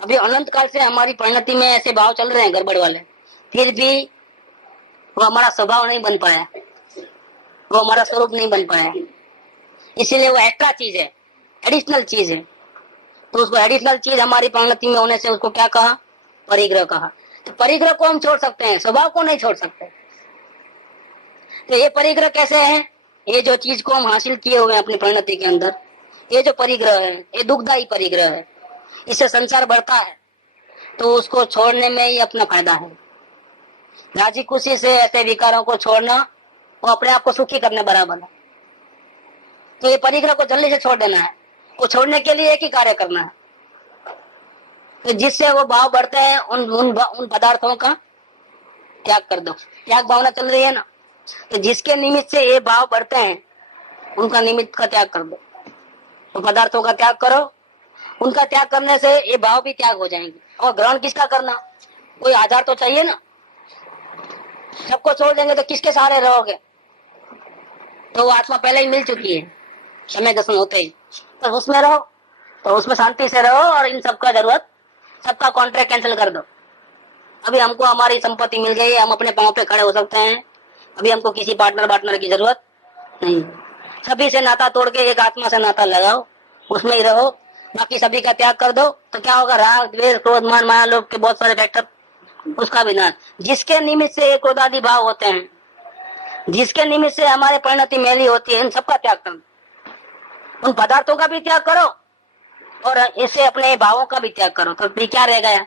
अभी अनंत काल से हमारी परिणति में ऐसे भाव चल रहे हैं गड़बड़ वाले, फिर भी वो हमारा स्वभाव नहीं बन पाया, वो हमारा स्वरूप नहीं बन पाया, इसीलिए वो एक्स्ट्रा चीज है, एडिशनल चीज है। तो उसको एडिशनल चीज हमारी परिणति में होने से उसको क्या कहा? परिग्रह कहा। तो परिग्रह को हम छोड़ सकते हैं, स्वभाव को नहीं छोड़ सकते। तो ये परिग्रह कैसे है? ये जो चीज को हम हासिल किए हुए हैं अपनी परिणति के अंदर, ये जो परिग्रह है, ये दुखदायी परिग्रह है, इससे संसार बढ़ता है, तो उसको छोड़ने में ही अपना फायदा है। राजी खुशी से ऐसे विकारों को छोड़ना वो अपने आप को सुखी करने बराबर है। तो ये परिग्रह को जल्दी से छोड़ देना है, वो छोड़ने के लिए एक ही कार्य करना है, तो जिससे वो भाव बढ़ते हैं उन पदार्थों का त्याग कर दो। त्याग भावना चल रही है ना, तो जिसके निमित्त से ये भाव बढ़ते हैं उनका निमित्त का त्याग कर दो, तो पदार्थों का त्याग करो। उनका त्याग करने से ये भाव भी त्याग हो जाएंगे। और ग्रहण किसका करना? कोई आधार तो चाहिए ना। सबको छोड़ देंगे तो किसके सहारे रहोगे? तो वो आत्मा पहले ही मिल चुकी है, समय दर्शन होते ही, तो उसमें रहो, तो उसमें शांति से रहो। और इन सबका जरूरत, सबका कॉन्ट्रैक्ट कैंसिल कर दो। अभी हमको हमारी संपत्ति मिल गई है, हम अपने पांव पे खड़े हो सकते हैं, अभी हमको किसी पार्टनर की जरूरत नहीं। सभी से नाता तोड़ के एक आत्मा से नाता लगाओ, उसमें ही रहो, बाकी सभी का त्याग कर दो। तो क्या होगा? राग, द्वेष, क्रोध, मान, माया, लोभ के बहुत सारे फैक्टर, उसका विनाश। जिसके निमित्त से एक क्रोधादि भाव होते हैं, जिसके निमित्त से हमारे परिणति मेली होती है, इन सबका त्याग करो। उन पदार्थों का भी त्याग करो और इससे अपने भावों का भी त्याग करो। तो फिर क्या रह गया?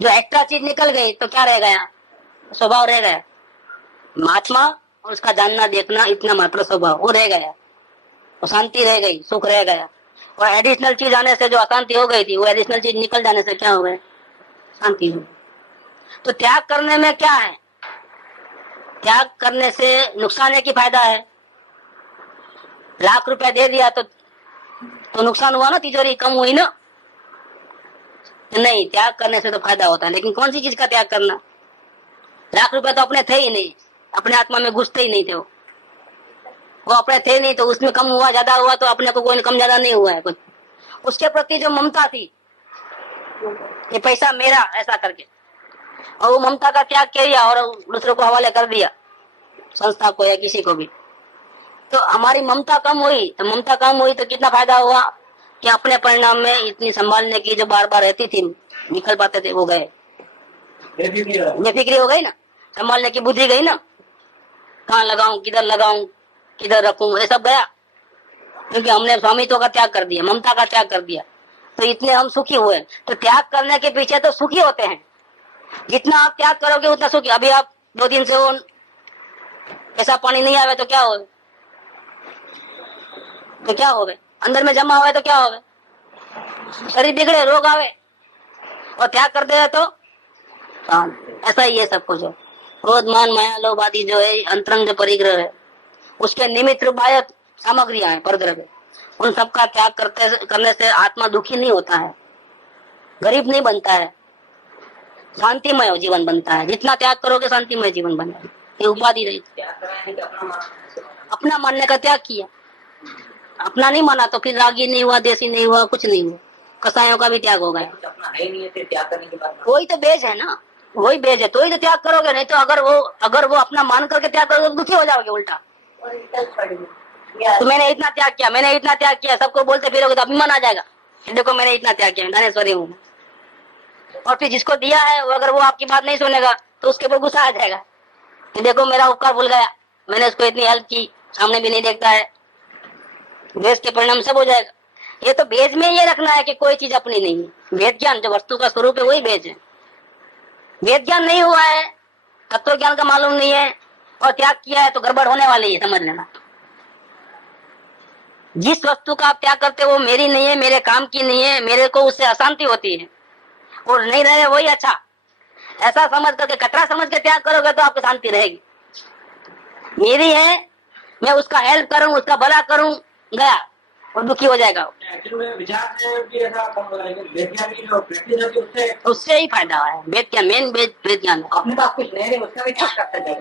जो एक्स्ट्रा चीज निकल गई तो क्या रह गया? स्वभाव रह गया। महात्मा और उसका जानना देखना, इतना मात्र स्वभाव वो रह गया, और शांति रह गई, सुख रह गया। और एडिशनल चीज आने से जो अशांति हो गई थी, वो एडिशनल चीज निकल जाने से क्या हो गया? शांति हो। तो त्याग करने में क्या है? त्याग करने से नुकसान है कि फायदा है? लाख रुपया दे दिया तो नुकसान हुआ ना, तिजोरी कम हुई ना? नहीं, त्याग करने से तो फायदा होता है। लेकिन कौन सी चीज का त्याग करना? लाख रुपया तो अपने थे ही नहीं, अपने आत्मा में घुसते ही नहीं थे, वो अपने थे नहीं, तो उसमें कम हुआ ज्यादा हुआ तो अपने को कोई कम ज्यादा नहीं हुआ है कुछ। उसके प्रति जो ममता थी, ये पैसा मेरा ऐसा करके, और वो ममता का त्याग किया और दूसरों को हवाले कर दिया, संस्था को या किसी को भी, तो हमारी ममता कम हुई। तो ममता कम हुई तो कितना फायदा हुआ कि अपने परिणाम में इतनी संभालने की जो बार बार रहती थी, निकल पाते थे, वो गए, बेफिक्री हो गई ना, संभालने की बुद्धि गई ना, कहाँ लगाऊं, किधर रखूं, ये सब गया, क्योंकि हमने स्वामित्व का त्याग कर दिया, ममता का त्याग कर दिया। तो इतने हम सुखी हुए। तो त्याग करने के पीछे तो सुखी होते हैं, जितना आप त्याग करोगे उतना सुखी। अभी आप 2 दिन से वो पैसा पानी नहीं आवे तो क्या हो? अंदर में जमा हुआ तो क्या हो? शरीर बिगड़े, रोग आवे, और त्याग कर दे तो ऐसा ही है सब कुछ है। क्रोध, मान, माया, लोभ आदि जो है अंतरंग जो परिग्रह है, उसके निमित्त रूपायक सामग्रियां हैं, परद्रव्य, उन सब का त्याग करने से आत्मा दुखी नहीं होता है, गरीब नहीं बनता है, शांतिमय जीवन बनता है। जितना त्याग करोगे शांतिमय जीवन बनेगा। ये उपाधि रही, अपना मानने का त्याग किया, अपना नहीं माना तो फिर रागी नहीं हुआ, देसी नहीं हुआ, कुछ नहीं हुआ, कसायों का भी त्याग हो गया। अपना है नहीं है, फिर त्याग करने के बाद वही तो बेज है ना, वही बेज है, तो ही तो त्याग करोगे। नहीं तो अगर वो अपना मान करके त्याग करोगे तो दुखी हो जाओगे उल्टा। तो मैंने इतना त्याग किया, मैंने इतना त्याग किया, सबको बोलते फिरोगे तो अभिमान आ जाएगा, देखो मैंने इतना त्याग किया, दानेश्वरी हूँ। और फिर जिसको दिया है वो अगर वो आपकी बात नहीं सुनेगा तो उसके ऊपर गुस्सा आ जाएगा कि देखो मेरा उपकार भूल गया, मैंने उसको इतनी हेल्प की, सामने भी नहीं देखता है, द्वेष के परिणाम सब हो जाएगा। ये तो भेद में ये रखना है कि कोई चीज अपनी नहीं है। भेद ज्ञान जो वस्तु का स्वरूप है वही भेद है। भेद ज्ञान नहीं हुआ है, तत्व ज्ञान का मालूम नहीं है और त्याग किया है तो गड़बड़ होने वाली है, समझ लेना। जिस वस्तु का आप त्याग करते हो वो मेरी नहीं है, मेरे काम की नहीं है, मेरे को उससे अशांति होती है और नहीं रहे वही अच्छा, ऐसा समझ करके कतरा समझ के त्याग करोगे तो आपको शांति रहेगी। मेरी है, मैं उसका हेल्प करूं, उसका भला करूं, गया और दुखी हो जाएगा। उससे ही फायदा है। वेद क्या मेन वेद ज्ञान अपने पास कुछ नहीं है, उसका भी त्याग करते थे।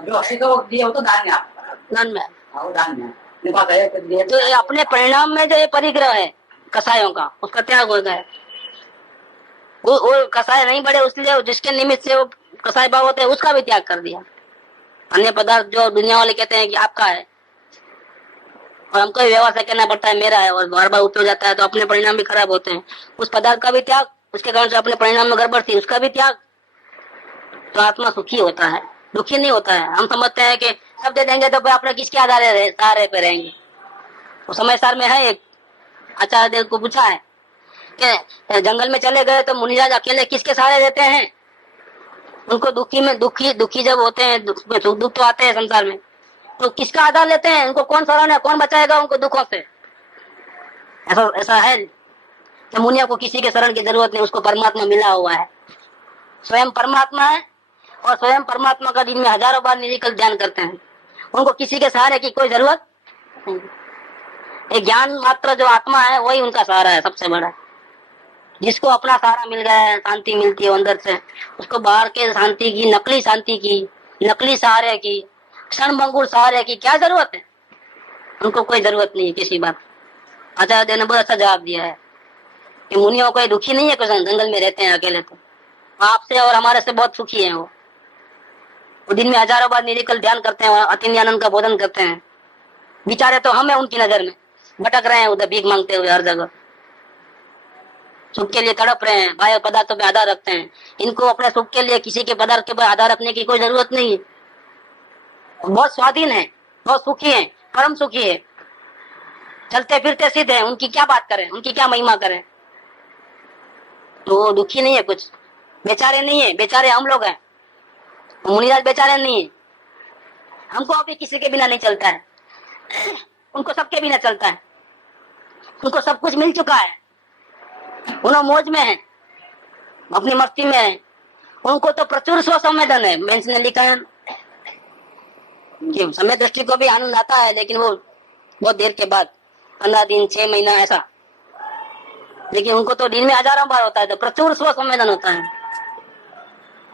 जो है तो दिया वो तो दान में आता है। दान में वो दान में अपने पास है तो दिया। तो अपने परिणाम में जो ये परिग्रह है कसायों का, उसका त्याग हो गया। वो कसाय नहीं बढ़े उसलिए जिसके निमित्त से वो कसाय भाव होते हैं उसका भी त्याग कर दिया। अन्य पदार्थ जो दुनिया वाले कहते हैं कि आपका है और हमको व्यवहार से कहना पड़ता है मेरा है, और बार बार उपयोग जाता है तो अपने परिणाम भी खराब होते हैं। उस पदार्थ का भी त्याग, उसके कारण से अपने परिणाम में गड़बड़ थी, उसका भी त्याग, तो आत्मा सुखी होता है, दुखी नहीं होता है। हम समझते हैं कि सब दे देंगे तो अपने किसके आधार सहारे पे रहेंगे। वो समय सार में है एक आचार्य देव को पूछा है कि जंगल में चले गए तो मुनिराज अकेले किसके सहारे रहते हैं। उनको दुखी जब होते हैं, दुख तो आते हैं संसार में, तो किसका आधार लेते हैं, उनको कौन सराहना, कौन बचाएगा उनको दुखों से। ऐसा है कि मुनिया को किसी के शरण की जरूरत नहीं, उसको परमात्मा मिला हुआ है, स्वयं परमात्मा है और स्वयं परमात्मा का दिन में हजारों बार निरीकल ध्यान करते हैं। उनको किसी के सहारे की कोई जरूरत नहीं। एक ज्ञान मात्र जो आत्मा है वही उनका सहारा है सबसे बड़ा। जिसको अपना सहारा मिल गया है, शांति मिलती है अंदर से, उसको बाहर के शांति की, नकली शांति की, नकली सहारे की, क्षणभंगुर सहारे की क्या जरूरत है। उनको कोई जरूरत नहीं है किसी बात। आचार्य देव ने बहुत अच्छा जवाब दिया है कि मुनियों कोई दुखी नहीं है, कुछ जंगल में रहते हैं अकेले, तो आपसे और हमारे से बहुत सुखी है। वो दिन में हजारों बार निरीकल ध्यान करते हैं, अतिन्य आनंद का बोधन करते हैं। बेचारे तो हम है उनकी नजर में, भटक रहे हैं उधर भीख मांगते हुए हर जगह, सुख के लिए तड़प रहे हैं, बाह्य पदार्थों पे आधार रखते हैं। इनको अपने सुख के लिए किसी के पदार्थ के ऊपर आधार रखने की कोई जरूरत नहीं है। बहुत स्वाधीन है, बहुत सुखी है, परम सुखी है, चलते फिरते सिद्ध है। उनकी क्या बात करें, उनकी क्या महिमा करें। तो वो दुखी नहीं है, कुछ बेचारे नहीं है। बेचारे हम लोग हैं, मुनिराज बेचारे नहीं है। हमको अभी किसी के बिना नहीं चलता है, उनको सबके बिना चलता है। उनको सब कुछ मिल चुका है, उन्होंने मौज में है, अपनी मस्ती में है। उनको तो प्रचुर स्व संवेदन है। मेंस ने लिखा है कि समय दृष्टि को भी आनंद आता है, लेकिन वो बहुत देर के बाद, 15 दिन 6 महीना ऐसा, लेकिन उनको तो दिन में हजारों बार होता है, तो प्रचुर स्व संवेदन होता है।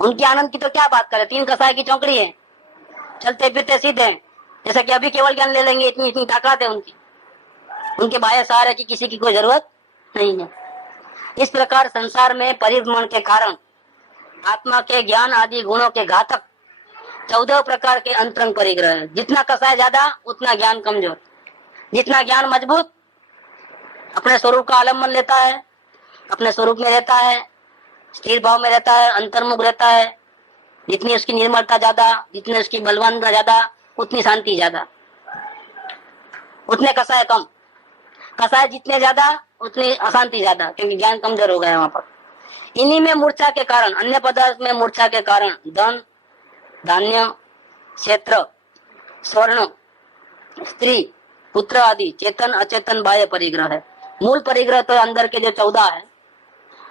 उनकी आनंद की तो क्या बात करें, 3 कसाय की चौकड़ी है, चलते फिरते सीधे हैं। जैसा कि अभी केवल ज्ञान ले लेंगे, इतनी ताकत है उनकी। उनके बाह्य सहारे की किसी की कोई जरूरत नहीं है। इस प्रकार संसार में परिभ्रमण के कारण आत्मा के ज्ञान आदि गुणों के घातक 14 प्रकार के अंतरंग परिग्रह है। जितना कसाय ज्यादा उतना ज्ञान कमजोर। जितना ज्ञान मजबूत, अपने स्वरूप का आलम्बन लेता है, अपने स्वरूप में रहता है, स्थिर भाव में रहता है, अंतर्मुख रहता है। जितनी उसकी निर्मलता ज्यादा, जितनी उसकी बलवानता ज्यादा, उतनी शांति ज्यादा, उतने कसाय कम। कसाय जितने ज्यादा उतनी अशांति ज्यादा, क्योंकि ज्ञान कमजोर हो गया वहां पर। इन्हीं में मूर्छा के कारण, अन्य पदार्थ में मूर्छा के कारण धन, धान्य, क्षेत्र, स्वर्ण, स्त्री, पुत्र आदि चेतन अचेतन बाह्य परिग्रह है। मूल परिग्रह तो अंदर के जो 14 है,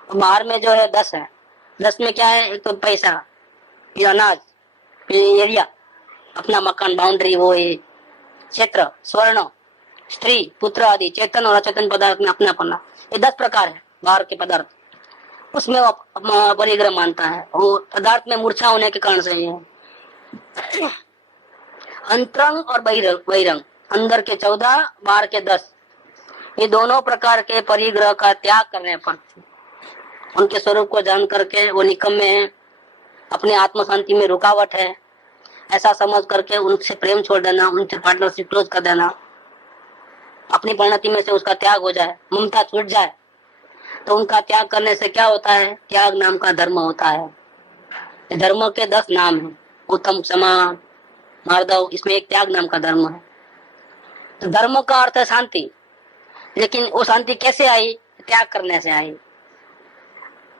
बाहर में जो है 10 है। 10 में क्या है, एक तो पैसा, फिर अनाज, फिर एरिया, अपना मकान, बाउंड्री, वो ये क्षेत्र, स्वर्ण, स्त्री, पुत्र आदि चेतन और अचेतन पदार्थ में अपना पन्ना, ये 10 प्रकार है बाहर के पदार्थ। उसमें वो परिग्रह मानता है। वो पदार्थ में मूर्छा होने के कारण से है। अंतरंग और बहिरंग, अंदर के 14, बाहर के 10, ये दोनों प्रकार के परिग्रह का त्याग करने पर, उनके स्वरूप को जान करके वो निकम्मे है, अपने आत्म शांति में रुकावट है, ऐसा समझ करके उनसे प्रेम छोड़ देना, उनसे पार्टनरशिप क्लोज कर देना, अपनी परिणति में से उसका त्याग हो जाए, ममता छूट जाए, तो उनका त्याग करने से क्या होता है, त्याग नाम का धर्म होता है। धर्म के 10 नाम हैं, उत्तम, क्षमा, मार्दव, इसमें एक त्याग नाम का धर्म है। तो धर्म का अर्थ है शांति, लेकिन वो शांति कैसे आई? त्याग करने से आई।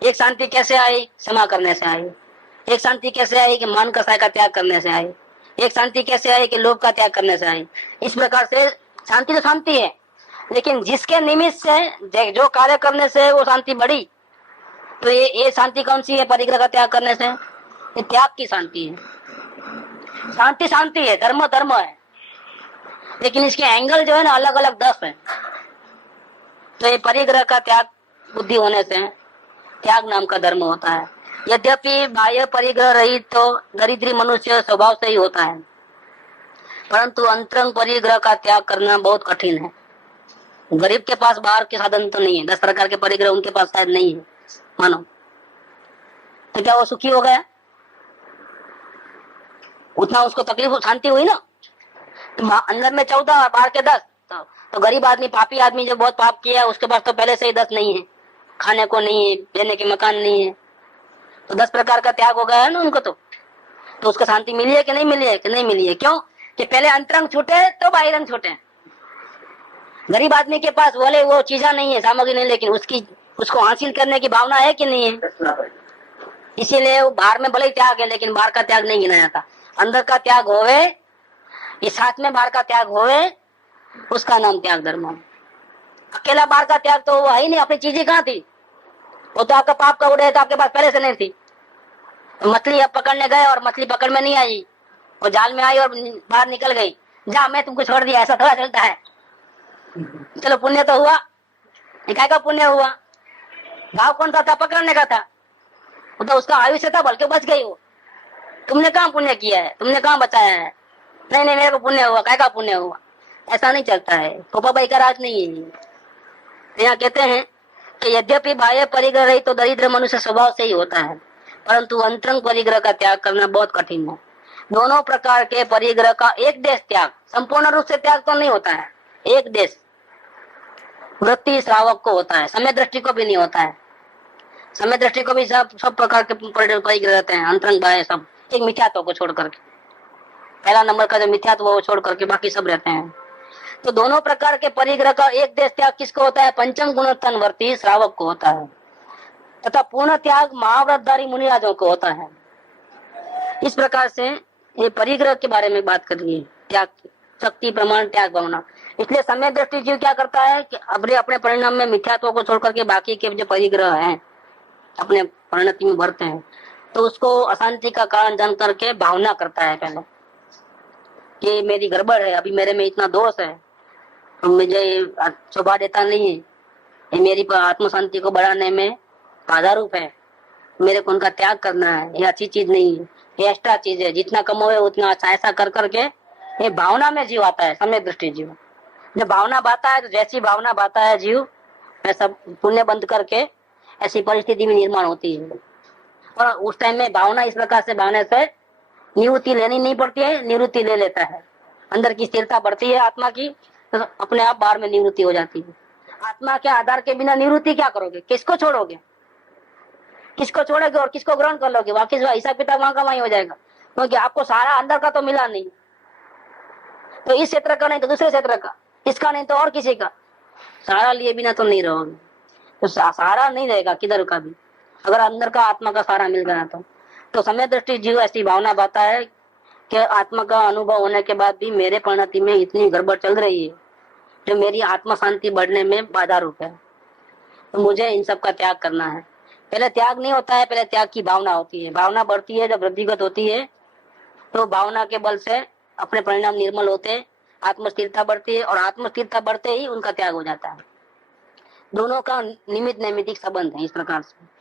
एक शांति कैसे आई? क्षमा करने से आई। एक शांति कैसे आई? कि मान कसाय का त्याग करने से आई। एक शांति कैसे आई? कि लोभ का त्याग करने से आई। इस प्रकार से शांति तो शांति है, लेकिन जिसके निमित्त से जो कार्य करने से वो शांति बढ़ी, तो ये शांति कौन सी है? परिग्रह का त्याग करने से, ये त्याग की शांति है। शांति शांति है, धर्म धर्म है, लेकिन इसके एंगल जो है ना अलग अलग 10 है। तो ये परिग्रह का त्याग बुद्धि होने से त्याग नाम का धर्म होता है। यद्यपि बाह्य परिग्रह रहित तो दरिद्री मनुष्य स्वभाव से ही होता है, परंतु अंतरंग परिग्रह का त्याग करना बहुत कठिन है। गरीब के पास बाहर के साधन तो नहीं है, 10 प्रकार के परिग्रह उनके पास शायद नहीं है मानो, तो क्या वो सुखी हो गया? उतना उसको तकलीफ शांति हुई ना। तो अंदर में 14 और बाहर के 10, तो गरीब आदमी, पापी आदमी जो बहुत पाप किया है, उसके पास तो पहले से ही 10 नहीं है, खाने को नहीं है, रहने के मकान नहीं है, तो 10 प्रकार का त्याग हो गया है ना उनको। तो उसको शांति मिली है कि नहीं मिली है? कि नहीं मिली है। क्यों? कि पहले अंतरंग छूटे तो बाहिरंग छूटे। गरीब आदमी के पास बोले वो चीजा नहीं है, सामग्री नहीं, लेकिन उसको हासिल करने की भावना है कि नहीं है? इसीलिए वो बाहर में भले ही त्याग है, लेकिन बाहर का त्याग नहीं गिना जाता। अंदर का त्याग होवे, इस साथ में बाहर का त्याग होवे, उसका नाम त्याग धर्म है। अकेला बाहर का त्याग तो वो है ही नहीं, अपनी चीजें कहाँ थी? वो तो आपका पाप का उड़े तो आपके पास पहले से नहीं थी। तो मछली अब पकड़ने गए और मछली पकड़ में नहीं आई, वो जाल में आई और बाहर निकल गई। जा मैं तुमको छोड़ दिया, ऐसा थोड़ा चलता है। चलो पुण्य तो हुआ, काय का पुण्य हुआ? भाव कौन सा था? पकड़ने का था। वो तो उसका आयुष्य था, बल्कि बच गई वो। तुमने कहाँ पुण्य किया है? तुमने कहाँ बचाया है? नहीं नहीं, मेरे को पुण्य हुआ। काय का पुण्य हुआ? ऐसा नहीं चलता है, पोपा भाई का राज नहीं है। यहाँ कहते हैं कि यद्यपि बाह्य परिग्रह रही तो दरिद्र मनुष्य स्वभाव से ही होता है, परंतु अंतरंग परिग्रह का त्याग करना बहुत कठिन है। दोनों प्रकार के परिग्रह का एक देश त्याग, संपूर्ण रूप से त्याग तो नहीं होता है। एक देश वृत्ति श्रावक को होता है, समय दृष्टि को भी नहीं होता है। समय दृष्टि को भी सब प्रकार के परिग्रह रहते हैं, अंतरंग बाह्य सब, एक मिथ्यात्व को छोड़ करके। पहला नंबर का जो मिथ्यात्व वो छोड़ करके बाकी सब रहते हैं। तो दोनों प्रकार के परिग्रह का एक देश त्याग किसको होता है? पंचम गुणोत्तनवर्ती श्रावक को होता है, तथा पूर्ण त्याग महाव्रतधारी मुनिराजों को होता है। इस प्रकार से ये परिग्रह के बारे में बात कर रही है, त्याग की शक्ति, प्रमाण, त्याग, भावना। इसलिए समय दृष्टि जीव क्या करता है कि अपने परिणाम में मिथ्यात्व को छोड़ करके बाकी के जो परिग्रह हैं अपने परिणति में भरते हैं, तो उसको अशांति का कारण जान करके भावना करता है पहले कि मेरी गड़बड़ है, अभी मेरे में इतना दोष है, मुझे शोभा देता नहीं है, ये मेरी आत्म शांति को बढ़ाने में बाधा रूप है, मेरे को उनका त्याग करना है, ये अच्छी चीज नहीं है, ये एक्स्ट्रा चीज है, जितना कमोए उतना अच्छा। ऐसा कर करके ये भावना में जीव आता है, समय दृष्टि जीव। जब भावना बाता है तो जैसी भावना बाता है जीव, वैसा पुण्य बंद करके ऐसी परिस्थिति में निर्माण होती है। और उस टाइम में भावना इस प्रकार से भावने से निवृत्ति लेनी नहीं पड़ती है, निवृत्ति ले लेता है। अंदर की स्थिरता बढ़ती है आत्मा की, तो अपने आप बाहर में निवृत्ति हो जाती है। आत्मा के आधार के बिना निवृत्ति क्या करोगे? किसको छोड़ोगे? किसको छोड़ोगे और किसको ग्रहण कर लोगे? वाकिस हिसाब किताब वहां का वहीं हो जाएगा, क्योंकि आपको सारा अंदर का तो मिला नहीं। तो इस क्षेत्र का नहीं तो दूसरे क्षेत्र का, इसका नहीं तो और किसी का, सारा लिए बिना तो नहीं रहोगे। तो सारा नहीं रहेगा किधर का भी, अगर अंदर का आत्मा का सारा मिल गया तो समय दृष्टि जीव ऐसी भावना पाता है कि आत्मा का अनुभव होने के बाद भी मेरे परिणति में इतनी गड़बड़ चल रही है जो मेरी आत्मा शांति बढ़ने में बाधा रूप है, तो मुझे इन सब का त्याग करना है। पहले त्याग नहीं होता है, पहले त्याग की भावना होती है। भावना बढ़ती है, जब वृद्धिगत होती है तो भावना के बल से अपने परिणाम निर्मल होते, आत्मस्थिरता बढ़ती है, और आत्मस्थिरता बढ़ते ही उनका त्याग हो जाता है। दोनों का निमित्त नैमित्तिक संबंध है इस प्रकार से।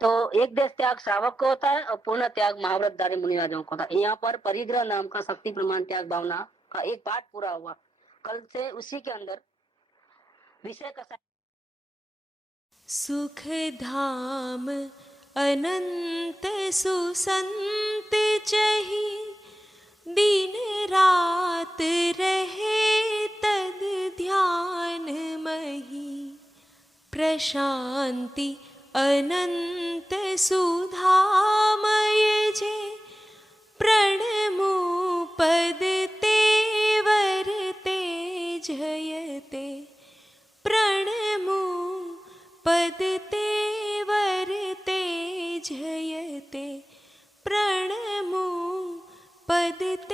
तो एक देश त्याग श्रावक को होता है और पूर्ण त्याग महाव्रतधारी मुनिराजों को होता है। यहाँ पर परिग्रह नाम का शक्ति, प्रमाण, त्याग, भावना का एक पाठ पूरा हुआ। कल से उसी के अंदर विषय का सुख धाम अनंत सुसंत चही, दिन रात रहे तद ध्यान मही, प्रशांति अनंत सुधामय जे प्रणमु पद ते वरते जयते प्रणमु पद ते वरते जयते प्रणमु पद ते